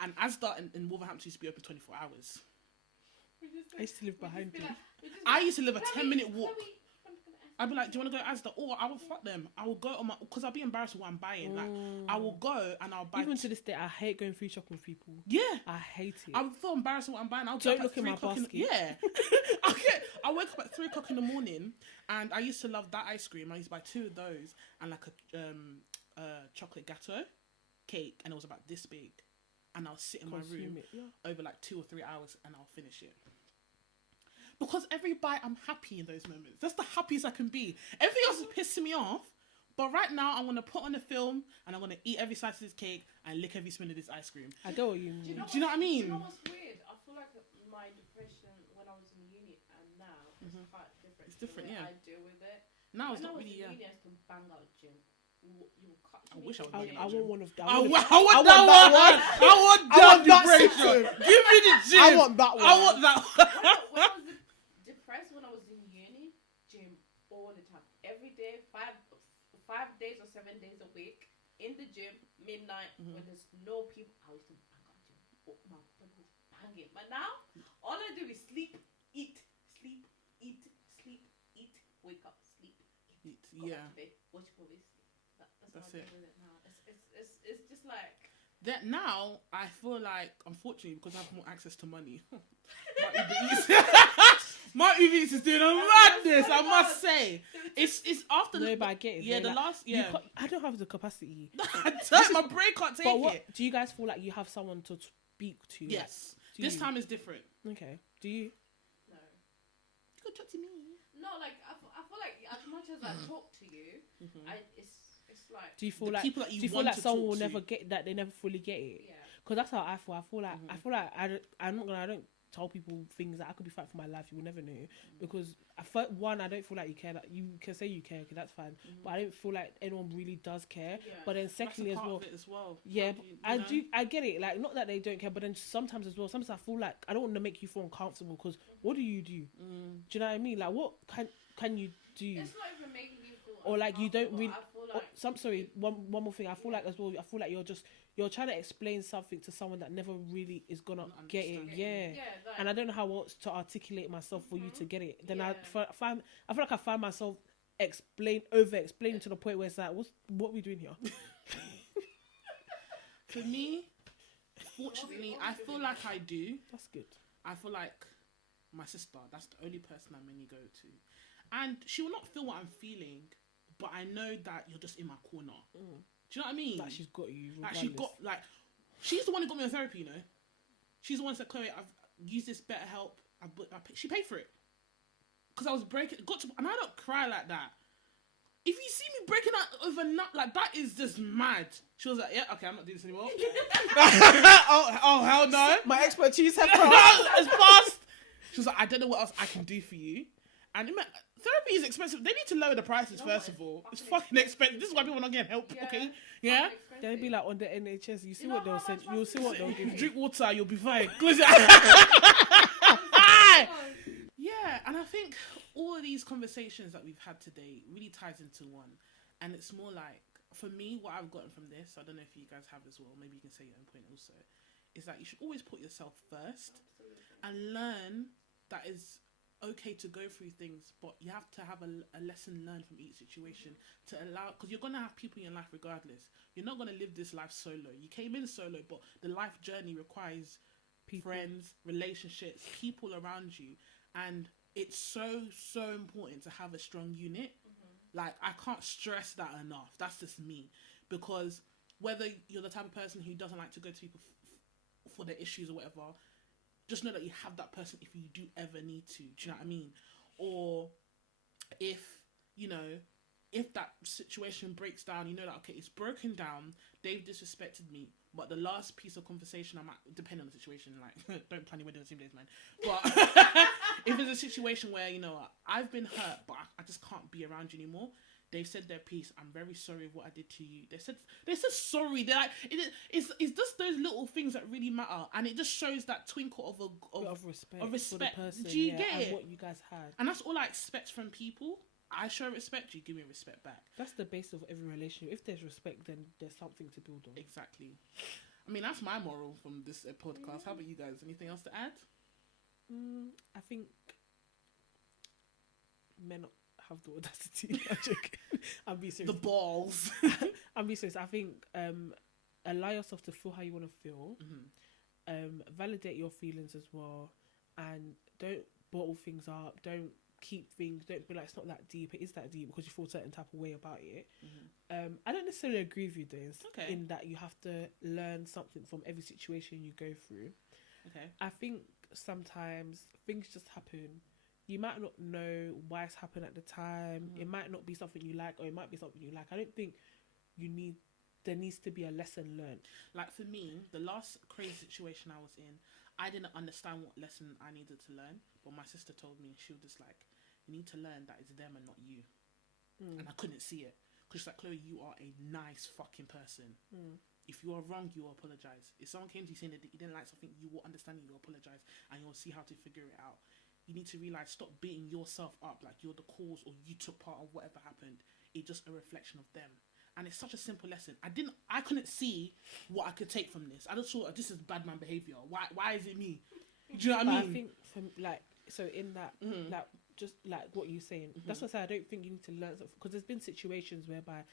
And Asda in Wolverhampton used to be open 24 hours. I used to live behind you. I used to live a 10-minute walk. I'd be like, do you want to go Asda? Or I will fuck them. I will go on because I'll be embarrassed with what I'm buying. Like, I will go and I'll buy. Even to this day, I hate going food shopping with people. Yeah. I hate it. I would feel embarrassed with what I'm buying. I'll Don't look at my basket. Yeah. I wake up at 3 o'clock in the morning, and I used to love that ice cream. I used to buy 2 of those and like a chocolate gâteau cake, and it was about this big. And I'll sit in my room over like 2 or 3 hours, and I'll finish it. Because every bite, I'm happy in those moments. That's the happiest I can be. Everything else is pissing me off. But right now, I'm going to put on a film and I'm going to eat every slice of this cake and lick every spoon of this ice cream. I get what you mean. Do you know what I mean? Do you know what's weird? I feel like my depression when I was in uni and now is quite different. It's different, the way yeah. I deal with it. Now it's when not I was really, in uni, I used to bang out gym. I wish I was I want one of that. I want that one. I want that depression. Give me the gym. I want that one. I want that one. When I was depressed, when I was in uni, gym all the time, every day, 5 days or 7 days a week, in the gym, midnight, when there's no people, I used to bang out gym. Oh, my body was banging. But now, all I do is sleep, eat, sleep, eat, sleep, eat, wake up, sleep, eat, go back to bed, watch movies. That's it. Now. It's just like that. Now I feel like, unfortunately, because I have more access to money, my Uber Eats is doing a madness. I must say, it's after no, but I get it. Yeah, the like, last I don't have the capacity. My brain can't take it. Do you guys feel like you have someone to speak to? Yes. This time is different. Okay. Do you? No. You could talk to me. No, like I feel like as much as I talk to you, it's like. Do you feel like someone will never get that? They never fully get it. Yeah. Because that's how I feel. I feel like I don't tell people things that I could be fighting for my life. You will never know because I don't feel like you care. Like, you can say you care, okay, that's fine. But I don't feel like anyone really does care. Yeah. But then secondly as well, yeah, I get it. Like, not that they don't care, but then sometimes as well, sometimes I feel like I don't want to make you feel uncomfortable because what do you do? Do you know what I mean? Like, what can you do? It's not even making you feel or like you don't really. Like One more thing. I feel like as well. I feel like you're trying to explain something to someone that never really is gonna get it. Yeah. Like, and I don't know how else to articulate myself for you to get it. Then I feel like I find myself over explaining to the point where it's like, what are we doing here? For me, fortunately, I feel like I do. That's good. I feel like my sister, that's the only person I mainly go to. And she will not feel what I'm feeling, but I know that you're just in my corner. Do you know what I mean? Like she's got you. She's the one who got me on therapy, you know? She's the one that said, Chloe, I've used this BetterHelp. She paid for it. Because I was breaking, and I don't cry like that. If you see me breaking out over nut, like, that is just mad. She was like, yeah, okay, I'm not doing this anymore. oh, hell no. My expertise has passed. It's passed. She was like, I don't know what else I can do for you. And therapy is expensive. They need to lower the prices, first of all. It's fucking expensive. This is why people are not getting help, okay? Yeah? They'll be like on the NHS, you see what they'll send, you'll see what they'll give you. Drink water, you'll be fine. Yeah, and I think all of these conversations that we've had today really ties into one. And it's more like, for me, what I've gotten from this, I don't know if you guys have as well, maybe you can say your own point also, is that you should always put yourself first and learn that it's okay to go through things, but you have to have a lesson learned from each situation to allow, because you're going to have people in your life regardless. You're not going to live this life solo. You came in solo, but the life journey requires friends, relationships, people around you. And it's so important to have a strong unit. Like, I can't stress that enough. That's just me. Because whether you're the type of person who doesn't like to go to people for their issues or whatever, just know that you have that person if you do ever need to. Do you know what I mean? Or if, if that situation breaks down, you know that, okay, it's broken down, they've disrespected me, but the last piece of conversation, I might, depending on the situation, like, don't plan your wedding on the same day as mine, but if it's a situation where, I've been hurt, but I just can't be around you anymore, they've said their piece, I'm very sorry of what I did to you. They said sorry. They're like, it's just those little things that really matter, and it just shows that twinkle of respect for the person, do you get and it? What you guys had, and that's all I expect from people. I show respect, you give me respect back. That's the base of every relationship. If there's respect, then there's something to build on. Exactly. I mean, that's my moral from this podcast. How about you guys? Anything else to add? I think men have the audacity. I'm being serious. The balls. I'm being serious. I think allow yourself to feel how you want to feel. Validate your feelings as well, and don't bottle things up. Don't keep things. Don't be like, it's not that deep. It is that deep because you feel a certain type of way about it. I don't necessarily agree with you though, in that you have to learn something from every situation you go through. I think sometimes things just happen. You might not know why it's happened at the time. It might not be something you like, or it might be something you like. I don't think there needs to be a lesson learned. Like, for me, the last crazy situation I was in, I didn't understand what lesson I needed to learn, but my sister told me, she was just like, you need to learn that it's them and not you. And I couldn't see it. Because she's like, Chloe, you are a nice fucking person. If you are wrong, you will apologise. If someone came to you saying that you didn't like something, you will understand, you will apologise, and you'll see how to figure it out. You need to realise, stop beating yourself up like you're the cause or you took part of whatever happened. It's just a reflection of them. And it's such a simple lesson. I couldn't see what I could take from this. I just thought, this is bad man behaviour. Why is it me? Do you know what I mean? I think in that, like, just like what you're saying, that's what I say. I don't think you need to learn something, because there's been situations whereby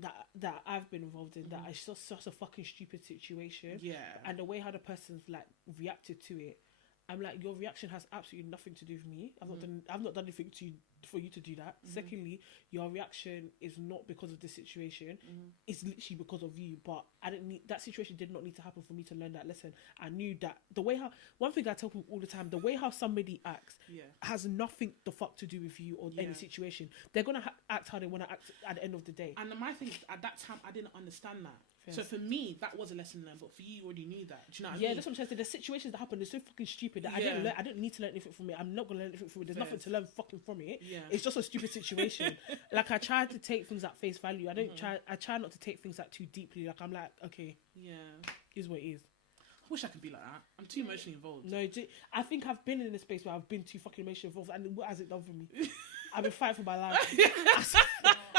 that I've been involved in that it's just such a fucking stupid situation. Yeah. And the way how the person's like reacted to it, I'm like, your reaction has absolutely nothing to do with me. I've not done anything for you to do that. Secondly, your reaction is not because of the situation. It's literally because of you. But that situation did not need to happen for me to learn that lesson. I knew that one thing I tell people all the time, the way how somebody acts has nothing the fuck to do with you or any situation. They're gonna act how they want to act at the end of the day. And my thing is, at that time, I didn't understand that. So for me, that was a lesson learned, but for you already knew that. Do you know what I mean? Yeah, that's what I'm saying. The situations that happened are so fucking stupid that I didn't need to learn anything from it. I'm not gonna learn anything from it. There's nothing to learn fucking from it. Yeah. It's just a stupid situation. Like, I try to take things at face value. I try not to take things like too deeply. Like, I'm like, okay, is what it is. I wish I could be like that. I'm too emotionally involved. No, I think I've been in a space where I've been too fucking emotionally involved, and what has it done for me? I've been fighting for my life.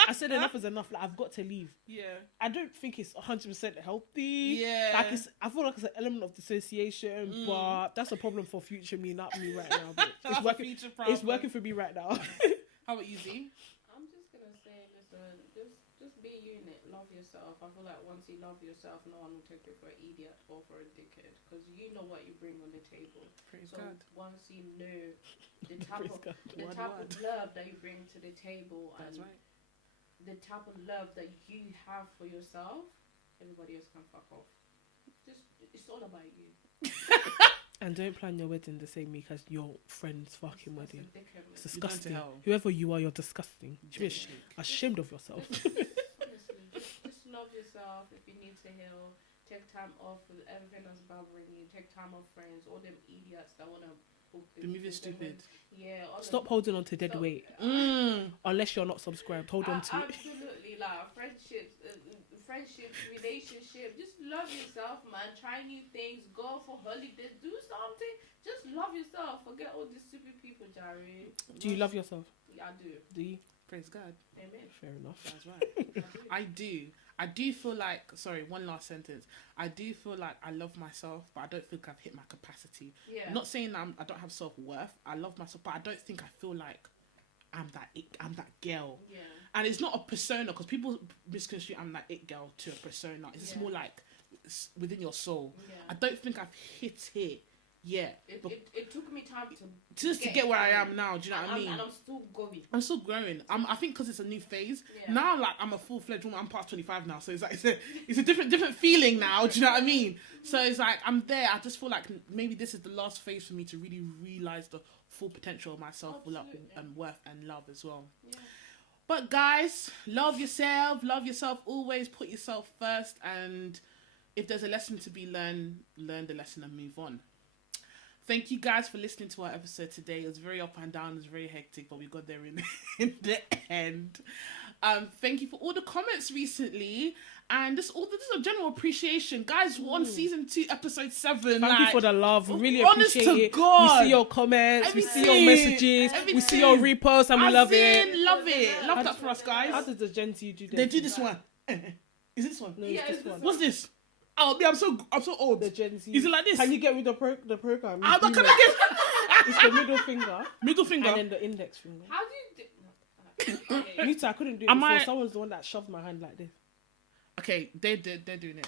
I said enough is enough. Like, I've got to leave. Yeah. I don't think it's 100% healthy. Yeah. Like, I feel like it's an element of dissociation, but that's a problem for future me, not me right now. But it's working for me right now. How about you, Z? I'm just gonna say, listen, just be a unit, love love yourself. I feel like once you love yourself, no one will take you for an idiot or for a dickhead, because you know what you bring on the table. Praise So God. once you know the type of One type word. of love that you bring to the table, That's and right. the type of love that you have for yourself, everybody else can fuck off. It's all about you. And don't plan your wedding the same week as your friend's fucking That's wedding. a dickhead, It's mate. You're going to disgusting. hell. Whoever you are, you're disgusting. You should be ashamed of yourself. Honestly, just love yourself. If you need to heal, take time off with everything that's bothering you. Take time off friends, all them idiots that wanna The movie's stupid. Yeah. all Stop them- holding on to dead Stop. weight. Mm. Unless you're not subscribed. Hold on to it. Absolutely, like friendships, relationship. Just love yourself, man. Try new things. Go for holidays. Do something. Just love yourself. Forget all these stupid people, Jerry. Do you love yourself? Yeah, I do. Do you? Praise God. Amen. Fair enough. That's right. I do. I do feel like, sorry, one last sentence. I do feel like I love myself, but I don't think I've hit my capacity. Yeah. I'm not saying I don't have self-worth. I love myself, but I don't think I feel like I'm that girl. Yeah. And it's not a persona, because people misconstrue I'm that it girl to a persona. It's just Yeah. more like within your soul. Yeah. I don't think I've hit it yet. It took me time Just to get where I am now, do you know what I mean? And I'm still going. I'm still growing. I think because it's a new phase. Yeah. Now, like, I'm a full-fledged woman. I'm past 25 now, so it's like it's a different feeling now. Do you know what I mean? So it's like I'm there. I just feel like maybe this is the last phase for me to really realize the full potential of myself, Absolutely. and worth and love as well. Yeah. But guys, love yourself. Love yourself. Always put yourself first. And if there's a lesson to be learned, learn the lesson and move on. Thank you guys for listening to our episode today. It was very up and down. It was very hectic, but we got there in the end. Thank you for all the comments recently, and this is a general appreciation, guys. We're on season 2, episode 7. Thank you for the love. We really honest appreciate to it. God. We see your comments. We see your Everything. messages. We Everything. see your reposts, and we love it. Love it. Love that for us, guys. How does the Gen Z do that? They do this one. Is it this one? No, Yeah, it's it's this one. What's this? Oh, yeah, I'm so old. The Gen Z. Is it like this? Can you get with the program? I'm not gonna get It's the middle finger middle finger. and then the index finger. How do you do? Me too. I couldn't do it Am before. I- Someone's the one that shoved my hand like this. Okay, they're doing it.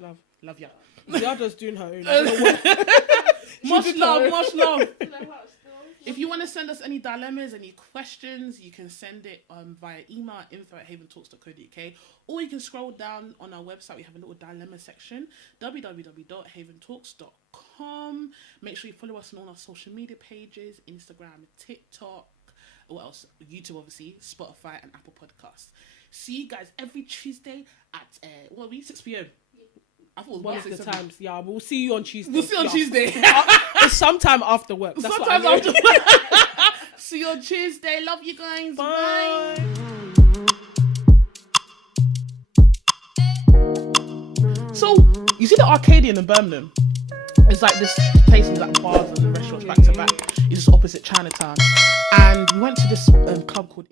Love. ya. The other's doing her own. I don't know what- Much did love, her own. much love. Like what, still? If you want to send us any dilemmas, any questions, you can send it via email at info@haventalks.co.uk, or you can scroll down on our website. We have a little dilemma section, www.haventalks.com. Make sure you follow us on all our social media pages, Instagram, TikTok, what else? YouTube, obviously, Spotify, and Apple Podcasts. See you guys every Tuesday at 6 p.m. I thought it was One of 6, the 7. times. Yeah, we'll see you on Tuesday. We'll see you on Yeah. Tuesday. It's sometime after work. That's what I Sometimes mean. after. See you on Tuesday. Love you guys. Bye. So, you see the Arcadian in Birmingham? It's like this place with like bars and restaurants back to back. It's just opposite Chinatown. And we went to this club called